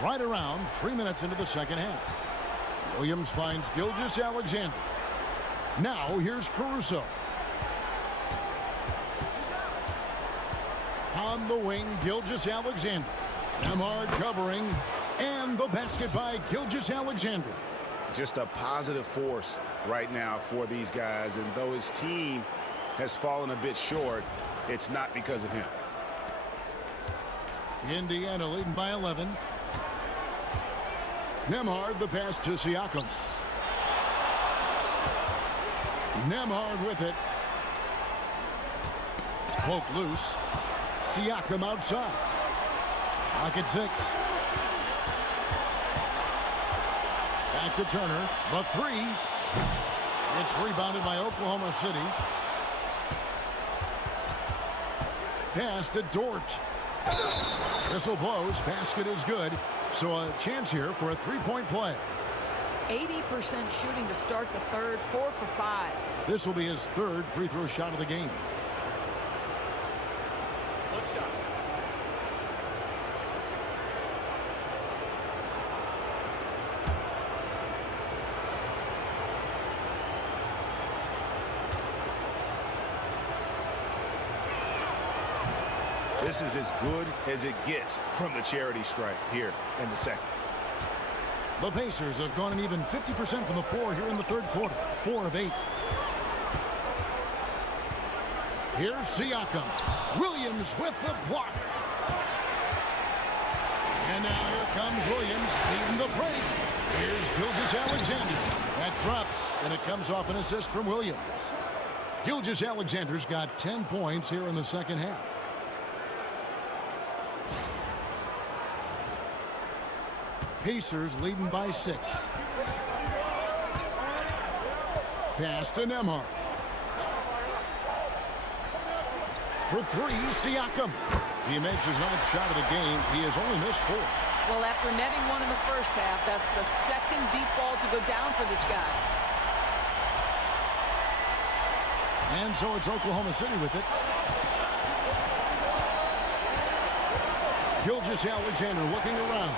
Right around 3 minutes into the second half. Williams finds Gilgeous-Alexander. Now here's Caruso. On the wing, Gilgeous-Alexander. Nembhard covering. And the basket by Gilgeous-Alexander. Just a positive force right now for these guys. And though his team has fallen a bit short, it's not because of him. Indiana leading by 11. Nembhard, the pass to Siakam. Nembhard with it. Poked loose. Siakam outside. Clock at 6. Back to Turner. The three. It's rebounded by Oklahoma City. Pass to Dort. Whistle blows. Basket is good. So a chance here for a three-point play. 80% shooting to start the third, 4 for 5. This will be his third free throw shot of the game. Good shot. This is as good as it gets from the charity stripe here in the second. The Pacers have gone an even 50% from the floor here in the third quarter. 4 of 8. Here's Siakam. Williams with the block. And now here comes Williams leading the break. Here's Gilgeous-Alexander. That drops, and it comes off an assist from Williams. Gilgeous-Alexander's got 10 points here in the second half. Pacers leading by 6. Pass to Nembhard. For 3, Siakam. He makes his 9th shot of the game. He has only missed 4. Well, after netting one in the first half, that's the second deep ball to go down for this guy. And so it's Oklahoma City with it. Gilgeous-Alexander looking around.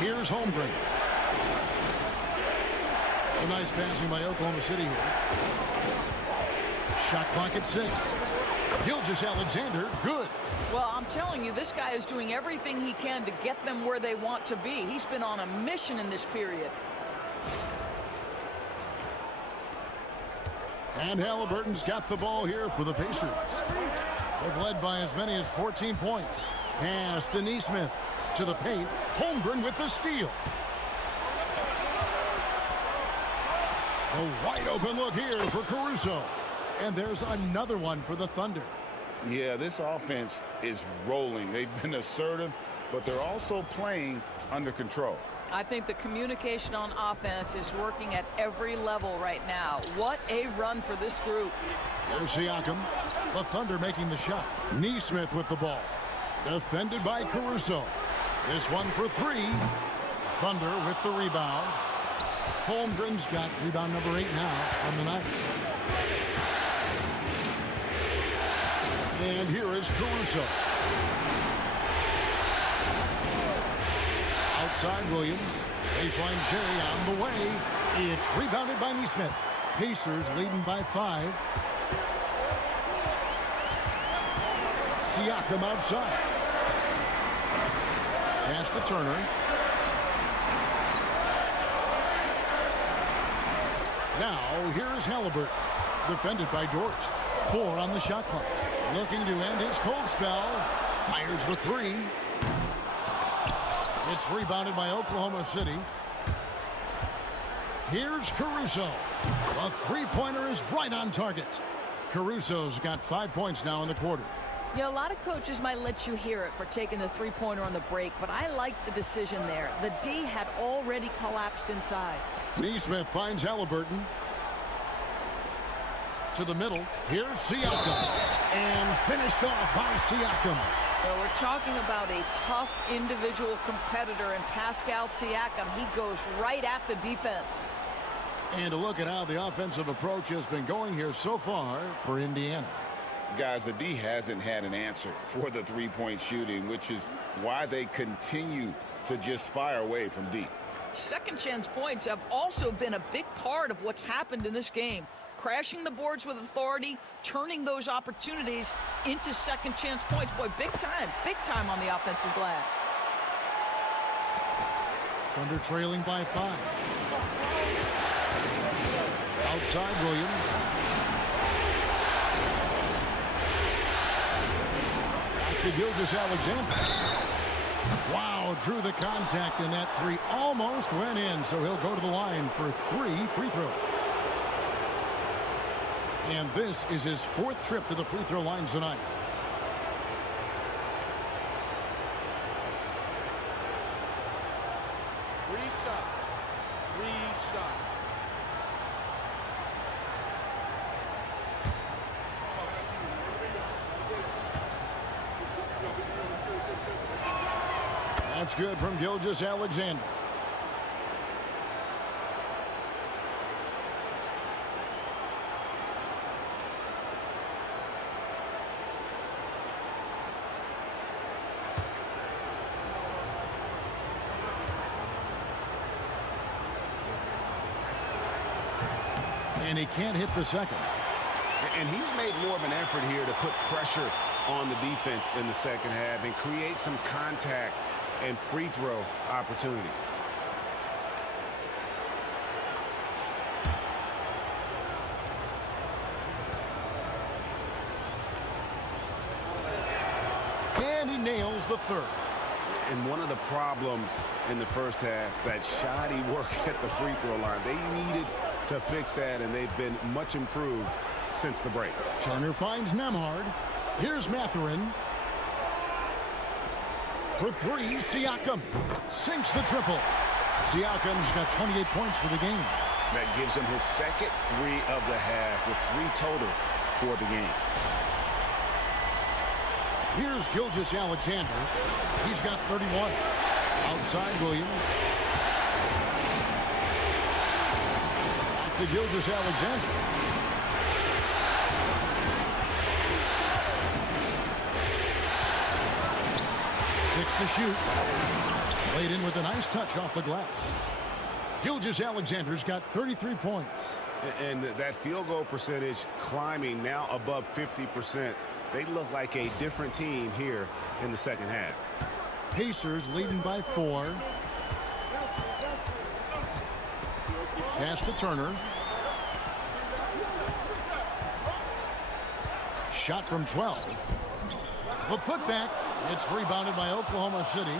Here's Holmgren. Some nice passing by Oklahoma City here. Shot clock at 6. Gilgeous-Alexander, good. Well, I'm telling you, this guy is doing everything he can to get them where they want to be. He's been on a mission in this period. And Halliburton's got the ball here for the Pacers. They've led by as many as 14 points. Pass to Nesmith. To the paint. Holmgren with the steal. A wide open look here for Caruso. And there's another one for the Thunder. Yeah, this offense is rolling. They've been assertive, but they're also playing under control. I think the communication on offense is working at every level right now. What a run for this group. There's Siakam. The Thunder making the shot. Nesmith with the ball. Defended by Caruso. This one for 3. Thunder with the rebound. Holmgren's got rebound number 8 now on the night. And here is Caruso. Outside Williams. Baseline J on the way. It's rebounded by Nesmith. Pacers leading by 5. Siakam outside. Pass to Turner. Now, here is Halliburton. Defended by Dort. 4 on the shot clock. Looking to end his cold spell. Fires the 3. It's rebounded by Oklahoma City. Here's Caruso. A 3-pointer is right on target. Caruso's got 5 points now in the quarter. Yeah, a lot of coaches might let you hear it for taking the 3-pointer on the break, but I like the decision there. The D had already collapsed inside. Nesmith finds Halliburton. To the middle. Here's Siakam. And finished off by Siakam. Well, we're talking about a tough individual competitor in Pascal Siakam. He goes right at the defense. And a look at how the offensive approach has been going here so far for Indiana. Guys, the D hasn't had an answer for the 3-point shooting, which is why they continue to just fire away from deep. Second chance points have also been a big part of what's happened in this game. Crashing the boards with authority, turning those opportunities into second chance points. Boy, big time on the offensive glass. Thunder trailing by 5. Outside Williams. Back to Gilgeous-Alexander. Wow, drew the contact, and that 3 almost went in, so he'll go to the line for 3 free throws. And this is his 4th trip to the free throw line tonight. Reset. That's good from Gilgeous-Alexander. And he can't hit the second. And he's made more of an effort here to put pressure on the defense in the second half and create some contact and free throw opportunities. And he nails the 3rd. And one of the problems in the first half, that shoddy work at the free throw line. They needed to fix that, and they've been much improved since the break. Turner finds Nemhard. Here's Mathurin. For three, Siakam sinks the triple. Siakam's got 28 points for the game. That gives him his second three of the half with 3 total for the game. Here's Gilgeous-Alexander. He's got 31. Outside Williams. Back to Gilgeous-Alexander. Six to shoot. Laid in with a nice touch off the glass. Gilgeous-Alexander's got 33 points. And that field goal percentage climbing now above 50%. They look like a different team here in the second half. Pacers leading by 4. Pass to Turner. Shot from 12. The putback. It's rebounded by Oklahoma City.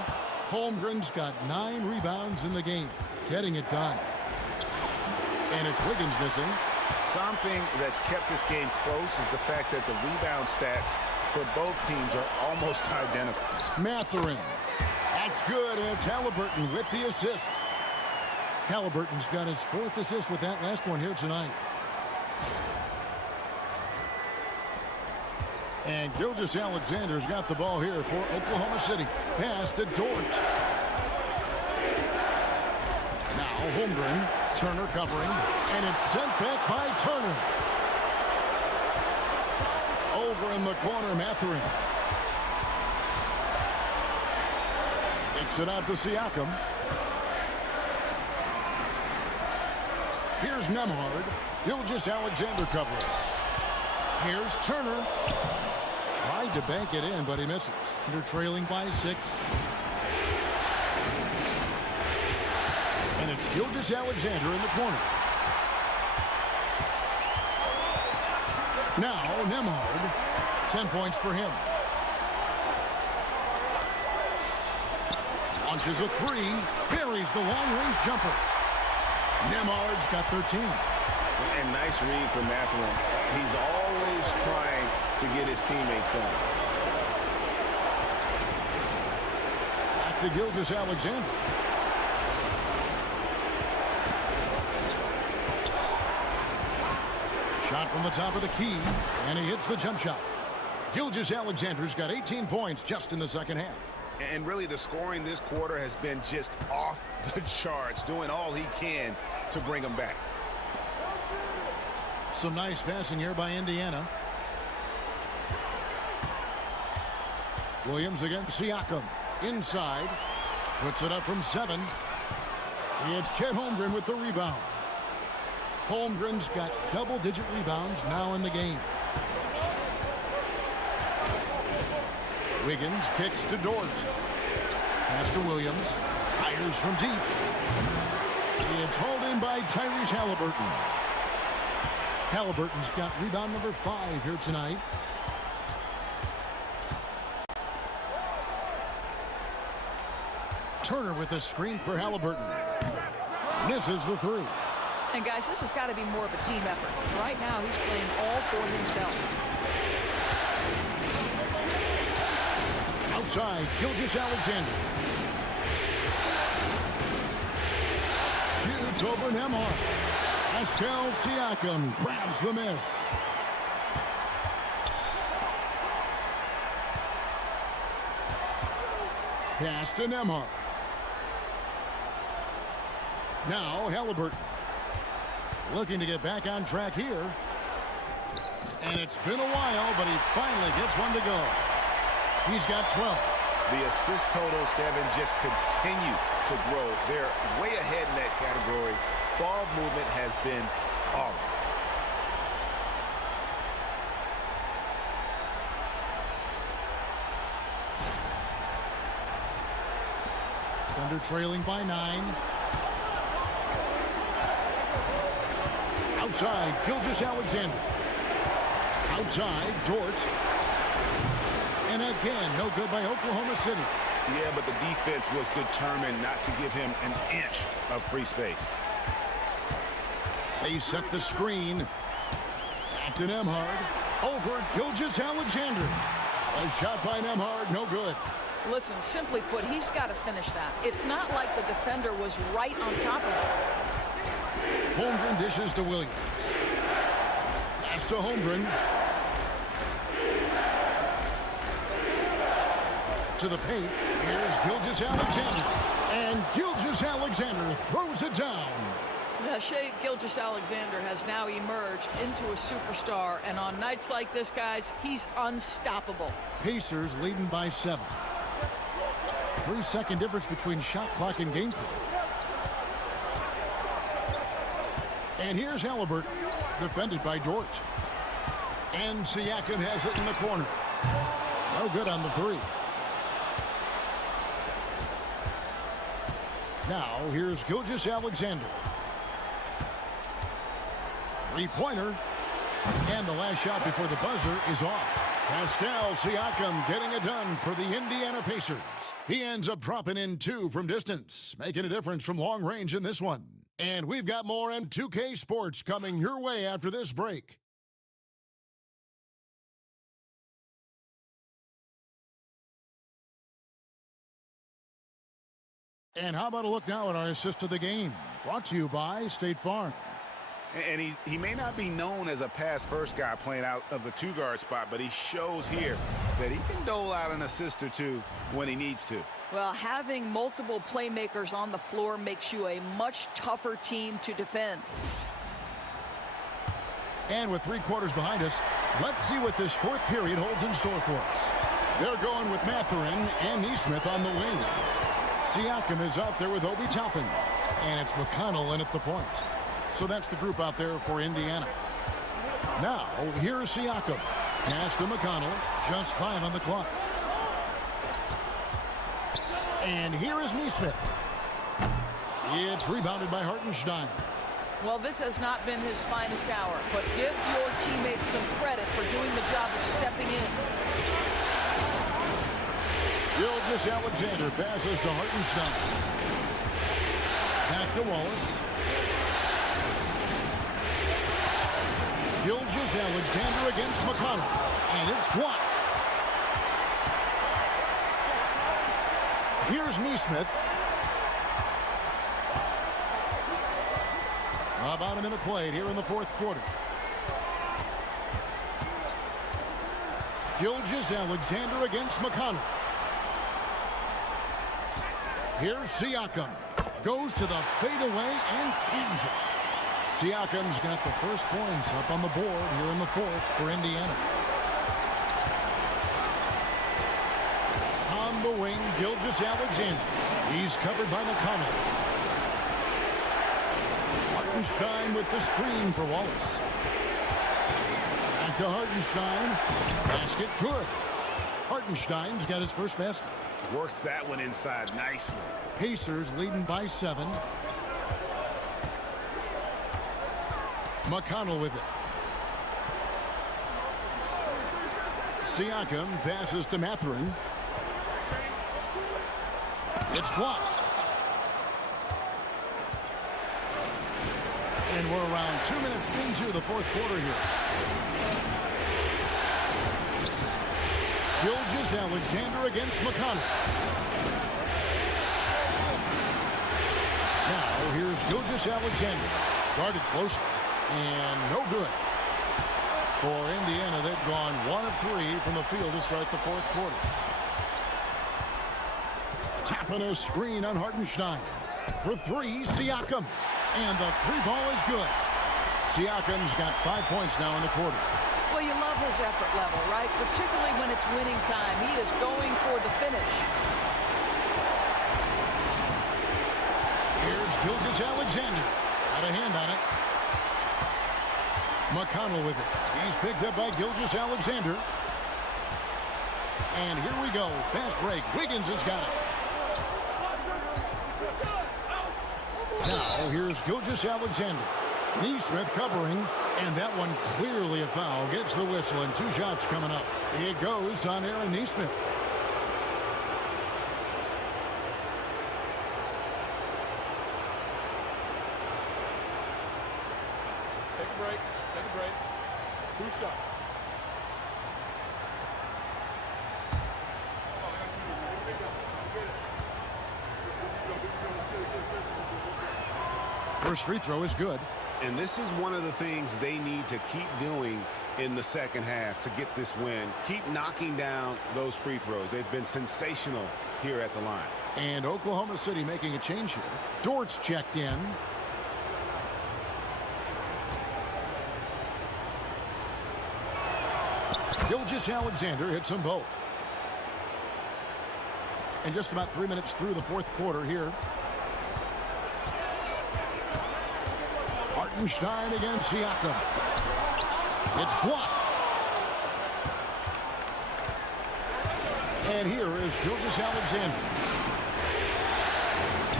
Holmgren's got 9 rebounds in the game. Getting it done. And it's Wiggins missing. Something that's kept this game close is the fact that the rebound stats for both teams are almost identical. Mathurin. That's good. And it's Halliburton with the assist. Halliburton's got his 4th assist with that last one here tonight. And Gilgeous-Alexander's got the ball here for Oklahoma City. Pass to Dort. Now Holmgren. Turner covering. And it's sent back by Turner. Over in the corner, Mathurin. Kicks it out to Siakam. Here's Nemhard. Gilgeous-Alexander covering. Here's Turner. Tried to bank it in, but he misses. They're trailing by 6. And it's Gilgeous-Alexander in the corner. Now Nemhard. 10 points for him. Launches a 3. Buries the long-range jumper. Nemhard's got 13. And nice read from Mathurin. He's always trying to get his teammates going. Back to Gilgeous-Alexander. Shot from the top of the key, and he hits the jump shot. Gilgeous-Alexander's got 18 points just in the second half. And really, the scoring this quarter has been just off the charts, doing all he can to bring them back. Some nice passing here by Indiana. Williams against Siakam. Inside. Puts it up from 7. It's Chet Holmgren with the rebound. Holmgren's got double-digit rebounds now in the game. Wiggins kicks to Dort. Pass to Williams. Fires from deep. It's hauled in by Tyrese Halliburton. Halliburton's got rebound number 5 here tonight. Turner with a screen for Halliburton. Misses the 3. And guys, this has got to be more of a team effort. Right now, he's playing all for himself. Outside, Gilgeous-Alexander. Shoots over Nemhard. Pascal Siakam grabs the miss. Pass to Nemhard. Now Halliburton. Looking to get back on track here. And it's been a while, but he finally gets one to go. He's got 12. The assist totals, Kevin, just continue to grow. They're way ahead in that category. Ball movement has been flawless. Thunder trailing by 9. Outside, Gilgeous-Alexander. Outside, Dort. And again, no good by Oklahoma City. Yeah, but the defense was determined not to give him an inch of free space. They set the screen. Back to Nembhard. Over Gilgeous-Alexander. A shot by Nembhard, no good. Listen, simply put, he's got to finish that. It's not like the defender was right on top of him. Holmgren dishes to Williams. Pass to Holmgren. To the paint. Here's Gilgeous-Alexander. And Gilgeous-Alexander throws it down. Shai Gilgeous-Alexander has now emerged into a superstar, and on nights like this, guys, he's unstoppable. Pacers leading by 7. 3-second difference between shot clock and game clock. And here's Halliburton, defended by Dort. And Siakam has it in the corner. No good on the three. Now, here's Gilgeous-Alexander. Three-pointer. And the last shot before the buzzer is off. Pascal Siakam getting it done for the Indiana Pacers. He ends up dropping in 2 from distance, making a difference from long range in this one. And we've got more M2K Sports coming your way after this break. And how about a look now at our assist of the game? Brought to you by State Farm. And he may not be known as a pass-first guy playing out of the two-guard spot, but he shows here that he can dole out an assist or two when he needs to. Well, having multiple playmakers on the floor makes you a much tougher team to defend. And with 3 quarters behind us, let's see what this fourth period holds in store for us. They're going with Mathurin and Neesmith on the wings. Siakam is out there with Obi Toppin. And it's McConnell in at the point. So that's the group out there for Indiana. Now, here's Siakam. Pass to McConnell. Just 5 on the clock. And here is Neesmith. It's rebounded by Hartenstein. Well, this has not been his finest hour, but give your teammates some credit for doing the job of stepping in. Gilgeous-Alexander passes to Hartenstein. Back to Wallace. Gilgeous-Alexander against McConnell. And it's blocked. Here's Neesmith. About a minute played here in the fourth quarter. Gilgeous-Alexander against McConnell. Here's Siakam. Goes to the fadeaway and cleans it. Siakam's got the first points up on the board here in the fourth for Indiana. On the wing, Gilgeous-Alexander. He's covered by McConnell. Hartenstein with the screen for Wallace. Back to Hartenstein. Basket good. Hartenstein's got his first basket. Worked that one inside nicely. Pacers leading by 7. McConnell with it. Siakam passes to Mathurin. It's blocked. And we're around 2 minutes into the fourth quarter here. Gilgeous-Alexander against McConnell. Now here's Gilgeous-Alexander. Guarded closely. And no good. For Indiana, they've gone 1 of 3 from the field to start the fourth quarter. Tapping a screen on Hartenstein. For 3, Siakam. And the 3 ball is good. Siakam's got 5 points now in the quarter. Well, you love his effort level, right? Particularly when it's winning time. He is going for the finish. Here's Gilgeous-Alexander. Got a hand on it. McConnell with it. He's picked up by Gilgeous-Alexander. And here we go. Fast break. Wiggins has got it. Now, here's Gilgeous-Alexander. Neesmith covering, and that one clearly a foul. Gets the whistle, and 2 shots coming up. It goes on Aaron Neesmith. 2 shots. First free throw is good. And this is one of the things they need to keep doing in the second half to get this win. Keep knocking down those free throws. They've been sensational here at the line. And Oklahoma City making a change here. Dort's checked in. Gilgeous-Alexander hits them both. And just about 3 minutes through the fourth quarter here. Hartenstein against Siakam. It's blocked. And here is Gilgeous-Alexander.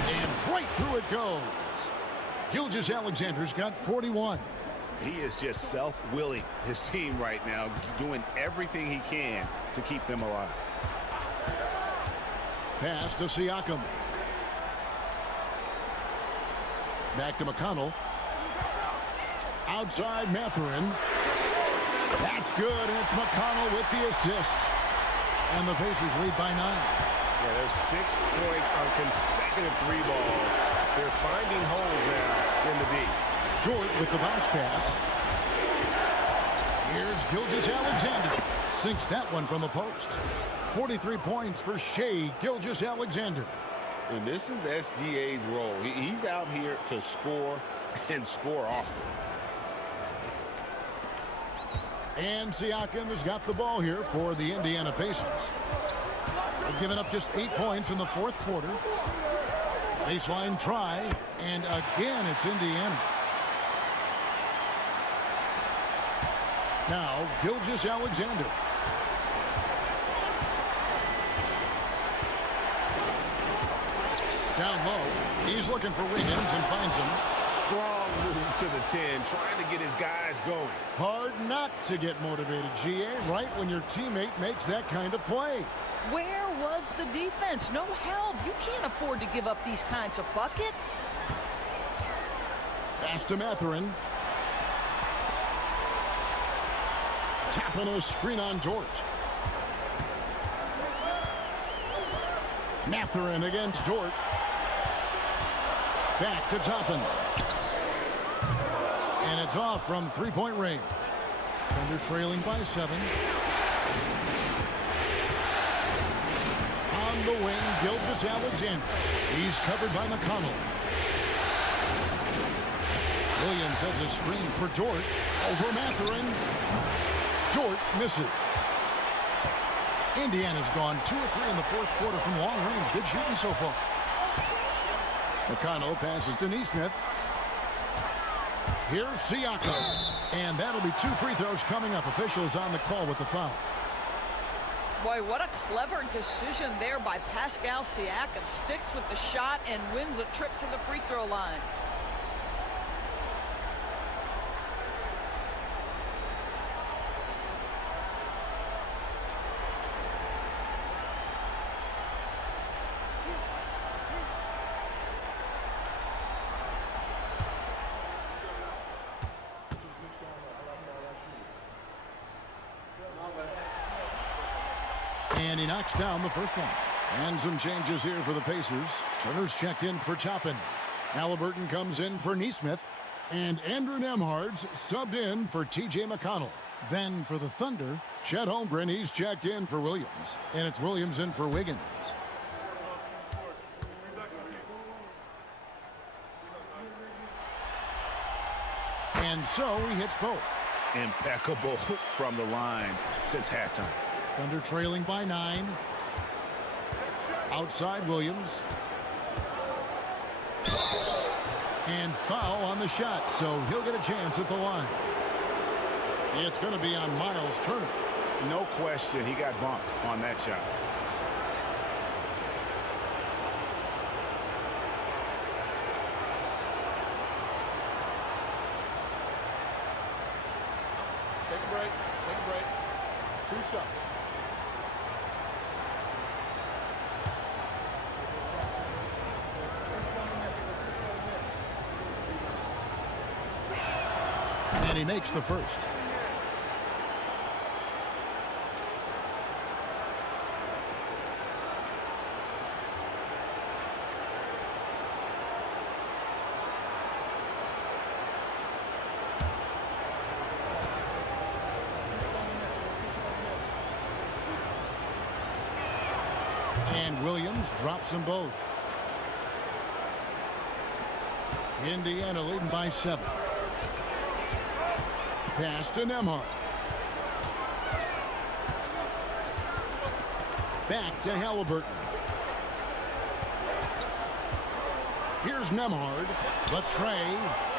And right through it goes. Gilgeous-Alexander's got 41. He is just self-willing his team right now, doing everything he can to keep them alive. Pass to Siakam. Back to McConnell. Outside Mathurin. That's good, and it's McConnell with the assist. And the Pacers lead by 9. Yeah, there's 6 points on consecutive 3 balls. They're finding holes now in the D. Dort with the bounce pass. Here's Gilgeous-Alexander. Sinks that one from the post. 43 points for Shai Gilgeous-Alexander. And this is SGA's role. He's out here to score and score often. And Siakam has got the ball here for the Indiana Pacers. They've given up just 8 points in the fourth quarter. Baseline try, and again it's Indiana. Now Gilgeous-Alexander. Down low, he's looking for Wiggins and finds him. Strong move to the 10, trying to get his guys going. Hard not to get motivated, GA, right when your teammate makes that kind of play. Where was the defense? No help. You can't afford to give up these kinds of buckets. Pass to Mathurin. Tapping a screen on Dort. Mathurin against Dort. Back to Toppin. And it's off from three-point range. Thunder trailing by 7. On the wing, Gilgeous-Alexander. He's covered by McConnell. Williams has a screen for Dort. Over Mathurin. Dort misses. Indiana's gone 2 or 3 in the fourth quarter from long range. Good shooting so far. McConnell passes to Nesmith. Here's Siakam. And that'll be 2 free throws coming up. Officials on the call with the foul. Boy, what a clever decision there by Pascal Siakam. Sticks with the shot and wins a trip to the free throw line. And he knocks down the first one. And some changes here for the Pacers. Turner's checked in for Toppin. Halliburton comes in for Nesmith. And Andrew Nembhard's subbed in for T.J. McConnell. Then for the Thunder, Chet Holmgren, he's checked in for Williams. And it's Williams in for Wiggins. And so he hits both. Impeccable from the line since halftime. Thunder trailing by 9. Outside Williams. And foul on the shot, so he'll get a chance at the line. It's going to be on Miles Turner. No question, he got bumped on that shot. Take a break. Take a break. 2 shots. And he makes the first. And Williams drops them both. Indiana leading by 7. Pass to Nembhard. Back to Halliburton. Here's Nembhard. The tray.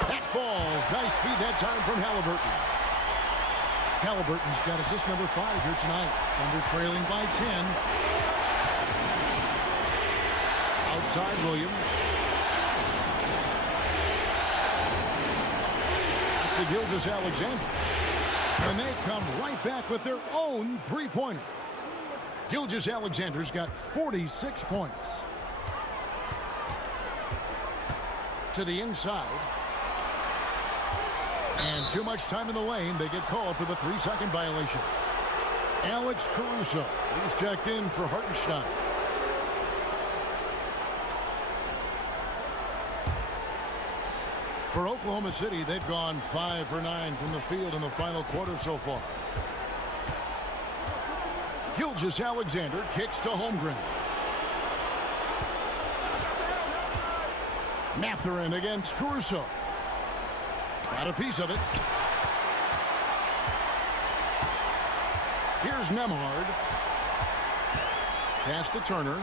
That falls. Nice feed that time from Halliburton. Halliburton's got assist number 5 here tonight. Thunder trailing by 10. Outside Williams. To Gilgeous-Alexander. And they come right back with their own three-pointer. Gilgeous-Alexander's got 46 points. To the inside. And too much time in the lane. They get called for the 3-second violation. Alex Caruso. He's checked in for Hartenstein. For Oklahoma City, they've gone 5 for 9 from the field in the final quarter so far. Gilgeous-Alexander kicks to Holmgren. Mathurin against Caruso. Got a piece of it. Here's Nembhard. Pass to Turner.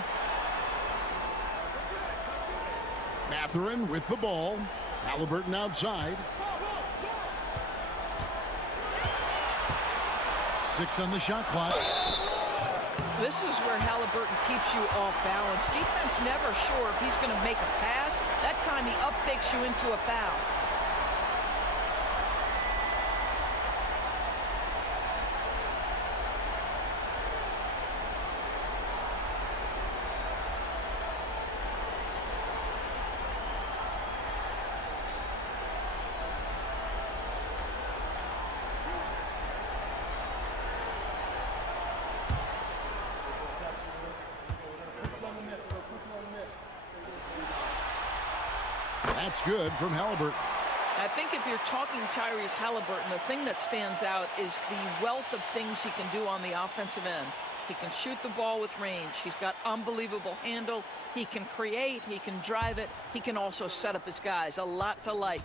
Mathurin with the ball. Halliburton outside. 6 on the shot clock. This is where Halliburton keeps you off balance. Defense never sure if he's going to make a pass. That time he up fakes you into a foul. That's good from Halliburton. I think if you're talking Tyrese Halliburton, the thing that stands out is the wealth of things he can do on the offensive end. He can shoot the ball with range. He's got unbelievable handle. He can create. He can drive it. He can also set up his guys. A lot to like.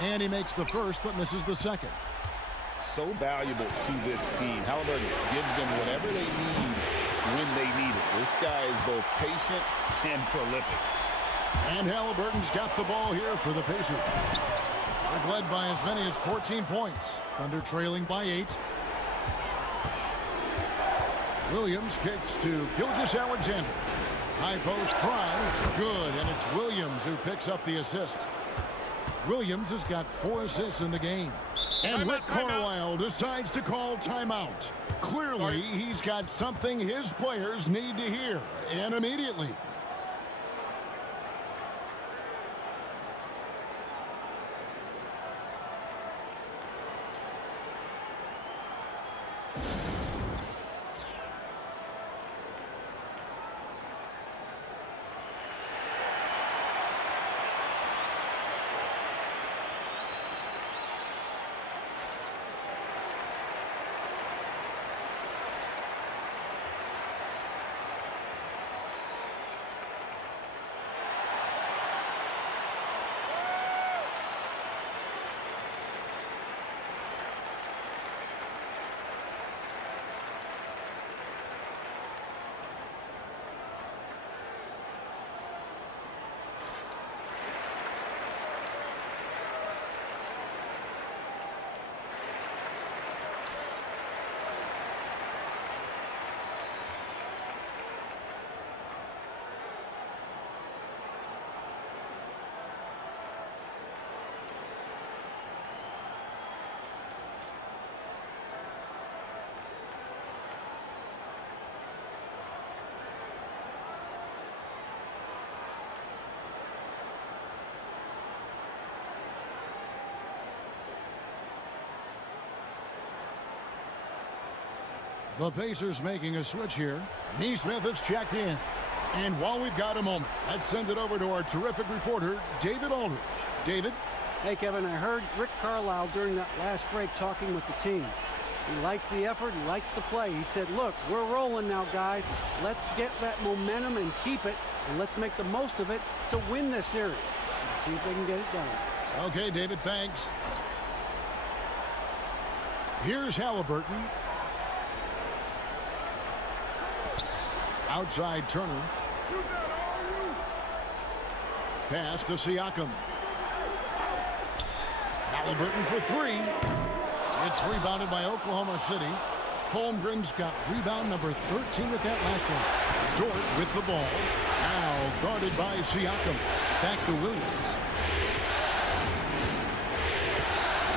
And he makes the first but misses the second. So valuable to this team. Halliburton gives them whatever they need when they need it. This guy is both patient and prolific. And Halliburton's got the ball here for the Pacers. They've led by as many as 14 points. Thunder trailing by 8. Williams kicks to Gilgeous-Alexander. High post try. Good, and it's Williams who picks up the assist. Williams has got 4 assists in the game. And Rick Carlisle decides to call timeout. Clearly, he's got something his players need to hear, and immediately. The Pacers making a switch here. Neesmith has checked in. And while we've got a moment, let's send it over to our terrific reporter, David Aldridge. David? Hey, Kevin, I heard Rick Carlisle during that last break talking with the team. He likes the effort. He likes the play. He said, look, we're rolling now, guys. Let's get that momentum and keep it, and let's make the most of it to win this series. Let's see if they can get it done. Okay, David, thanks. Here's Halliburton. Outside Turner. Pass to Siakam. Halliburton for three. It's rebounded by Oklahoma City. Holmgren's got rebound number 13 with that last one. Dort with the ball. Now guarded by Siakam. Back to Williams.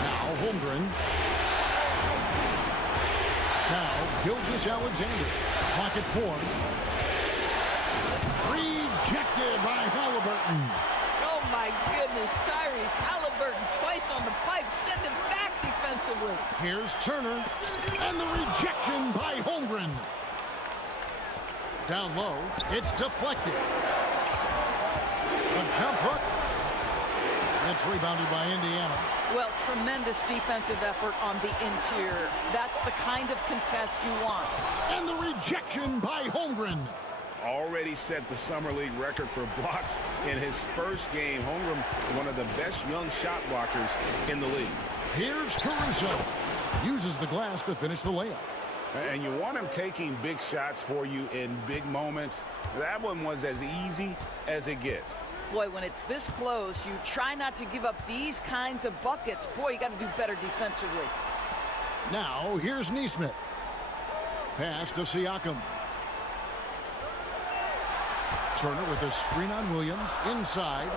Now Holmgren. Now Gilgeous-Alexander. Pocket four. Rejected by Halliburton. Oh, my goodness. Tyrese Halliburton twice on the pipe. Send him back defensively. Here's Turner. And the rejection by Holmgren. Down low. It's deflected. A jump hook. It's rebounded by Indiana. Well, tremendous defensive effort on the interior. That's the kind of contest you want. And the rejection by Holmgren. Already set the Summer League record for blocks in his first game. Holmgren, one of the best young shot blockers in the league. Here's Caruso. Uses the glass to finish the layup. And you want him taking big shots for you in big moments. That one was as easy as it gets. Boy, when it's this close, you try not to give up these kinds of buckets. Boy, you got to do better defensively. Now, here's Nesmith. Pass to Siakam. Turner with a screen on Williams. Inside.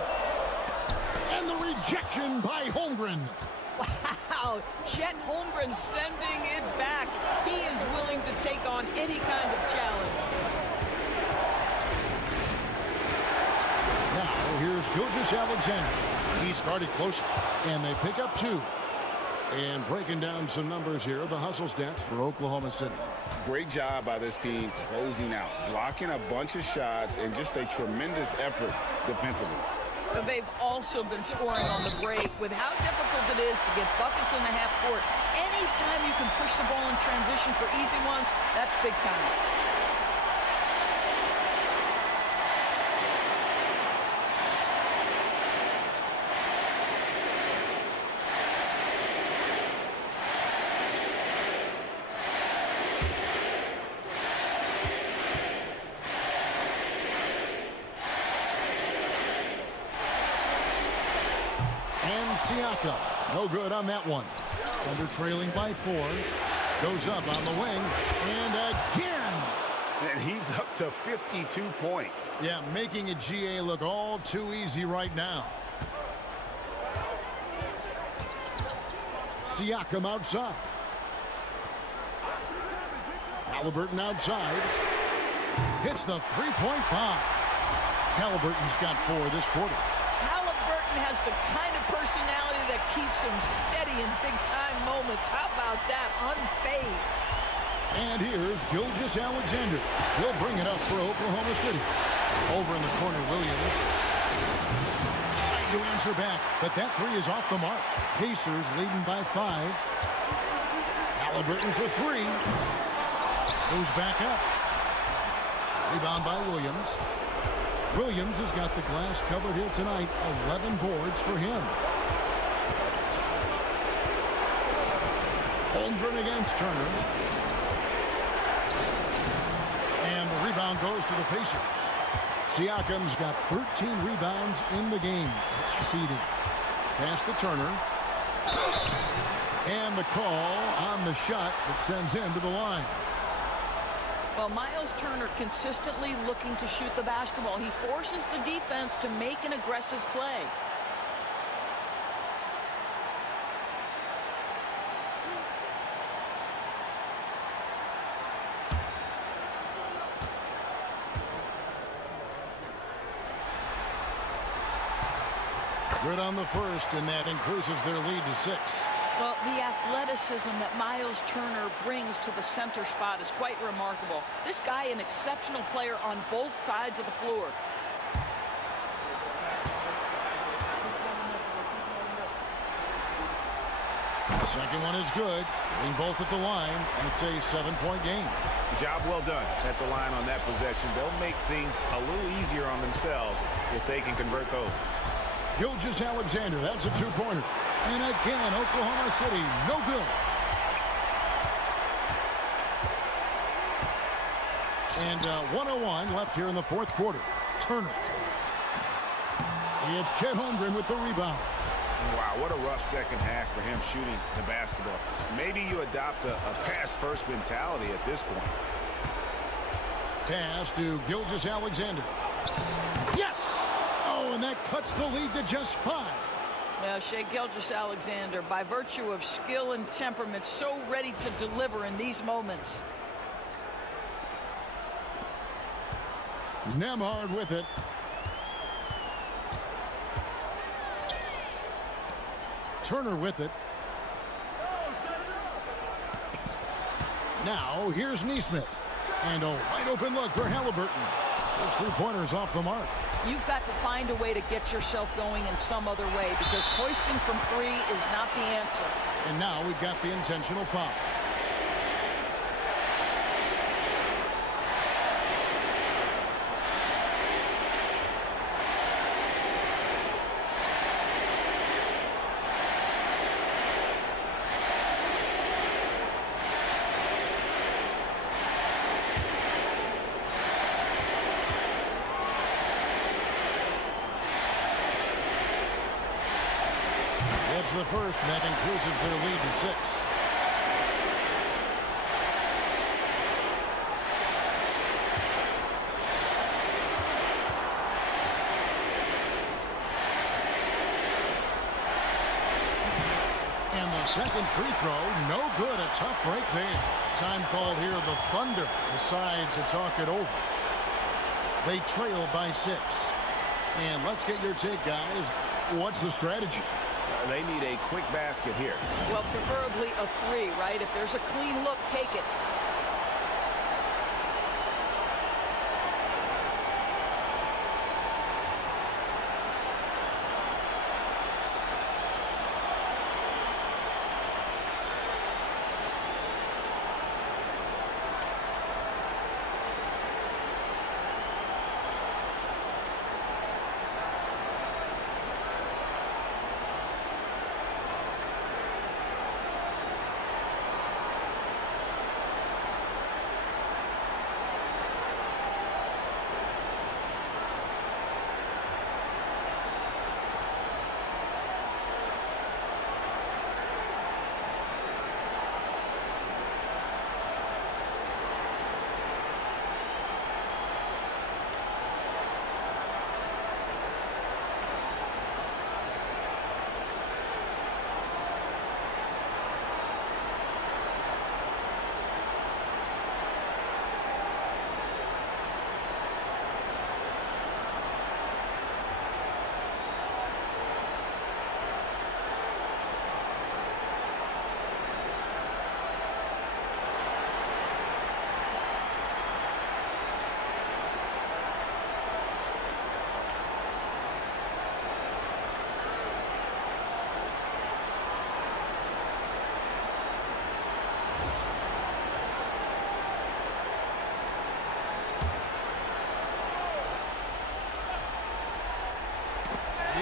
And the rejection by Holmgren. Wow, Chet Holmgren sending it back. He is willing to take on any kind of challenge. Now, here's Gilgeous-Alexander. He started close, and they pick up two. And breaking down some numbers here, the hustle stats for Oklahoma City. Great job by this team closing out, blocking a bunch of shots, and just a tremendous effort defensively. But they've also been scoring on the break with how difficult it is to get buckets in the half court. Anytime you can push the ball in transition for easy ones, that's big time. Siakam, no good on that one. Thunder trailing by 4. Goes up on the wing, and again. And he's up to 52 points. Yeah, making a GA look all too easy right now. Siakam outside. Halliburton outside. Hits the three-point bomb. Halliburton's got 4 this quarter. Has the kind of personality that keeps him steady in big-time moments. How about that? Unfazed. And here's Gilgeous-Alexander. He'll bring it up for Oklahoma City. Over in the corner, Williams. Trying to answer back, but that 3 is off the mark. Pacers leading by 5. Halliburton for 3. Goes back up. Rebound by Williams. Williams has got the glass covered here tonight. 11 boards for him. Holmgren against Turner. And the rebound goes to the Pacers. Siakam's got 13 rebounds in the game. Class eating. Pass to Turner. And the call on the shot that sends him to the line. Well, Miles Turner consistently looking to shoot the basketball. He forces the defense to make an aggressive play. Good on the first, and that increases their lead to 6. Well, the athleticism that Miles Turner brings to the center spot is quite remarkable. This guy, an exceptional player on both sides of the floor. Second one is good. Getting both at the line, and it's a 7-point game. Job well done at the line on that possession. They'll make things a little easier on themselves if they can convert those. Gilgeous Alexander, that's a two-pointer. And again, Oklahoma City, no good. And 1:01 left here in the fourth quarter. Turner. It's Chet Holmgren with the rebound. Wow, what a rough second half for him shooting the basketball. Maybe you adopt a pass-first mentality at this point. Pass to Gilgeous Alexander. Yes! Oh, and that cuts the lead to just 5. Now, Shai Gilgeous-Alexander, by virtue of skill and temperament, so ready to deliver in these moments. Nembhard with it. Turner with it. Now, here's Nesmith. And a wide open look for Halliburton. Those three-pointers off the mark. You've got to find a way to get yourself going in some other way, because hoisting from 3 is not the answer. And now we've got the intentional foul. It's the first, and that increases their lead to 6. And the second free throw, no good. A tough break there. Time called here. The Thunder decide to talk it over. They trail by 6. And let's get your take, guys. What's the strategy? They need a quick basket here. Well, preferably a 3, right? If there's a clean look, take it.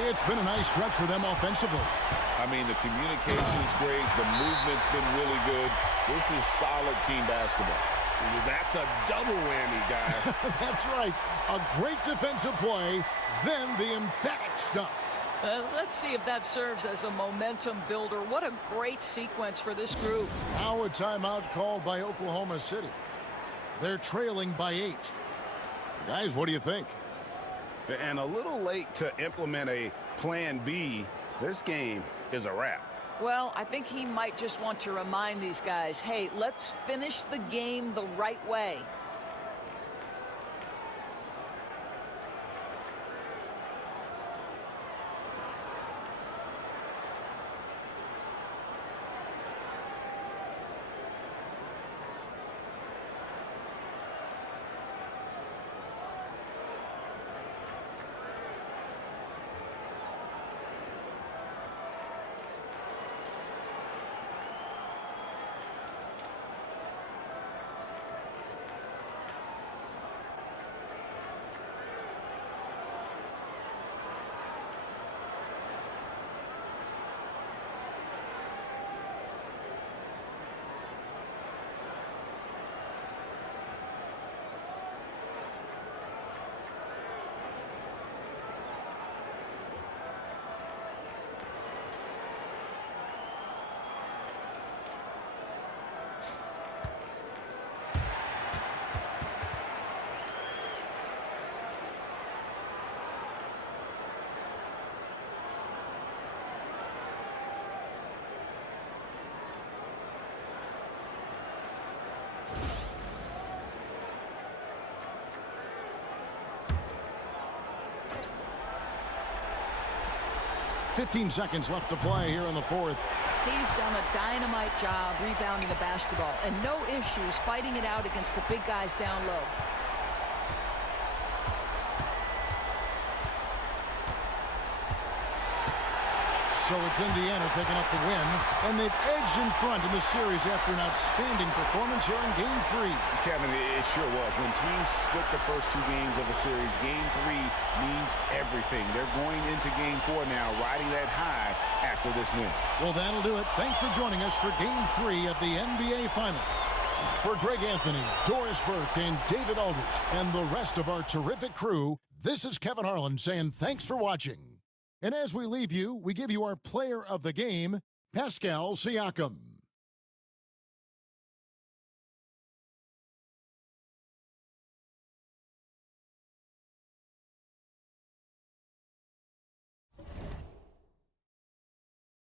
It's been a nice stretch for them offensively. I mean, the communication's great. The movement's been really good. This is solid team basketball. That's a double whammy, guys. That's right. A great defensive play, then the emphatic stuff. Let's see if that serves as a momentum builder. What a great sequence for this group. Now a timeout called by Oklahoma City. They're trailing by 8. Guys, what do you think? And a little late to implement a plan B. This game is a wrap. Well, I think he might just want to remind these guys, hey, let's finish the game the right way. 15 seconds left to play here in the fourth. He's done a dynamite job rebounding the basketball and no issues fighting it out against the big guys down low. So it's Indiana picking up the win, and they've edged in front in the series after an outstanding performance here in Game 3. Kevin, it sure was. When teams split the first 2 games of a series, Game 3 means everything. They're going into Game 4 now, riding that high after this win. Well, that'll do it. Thanks for joining us for Game 3 of the NBA Finals. For Greg Anthony, Doris Burke, and David Aldridge, and the rest of our terrific crew, this is Kevin Harlan saying thanks for watching. And as we leave you, we give you our player of the game, Pascal Siakam.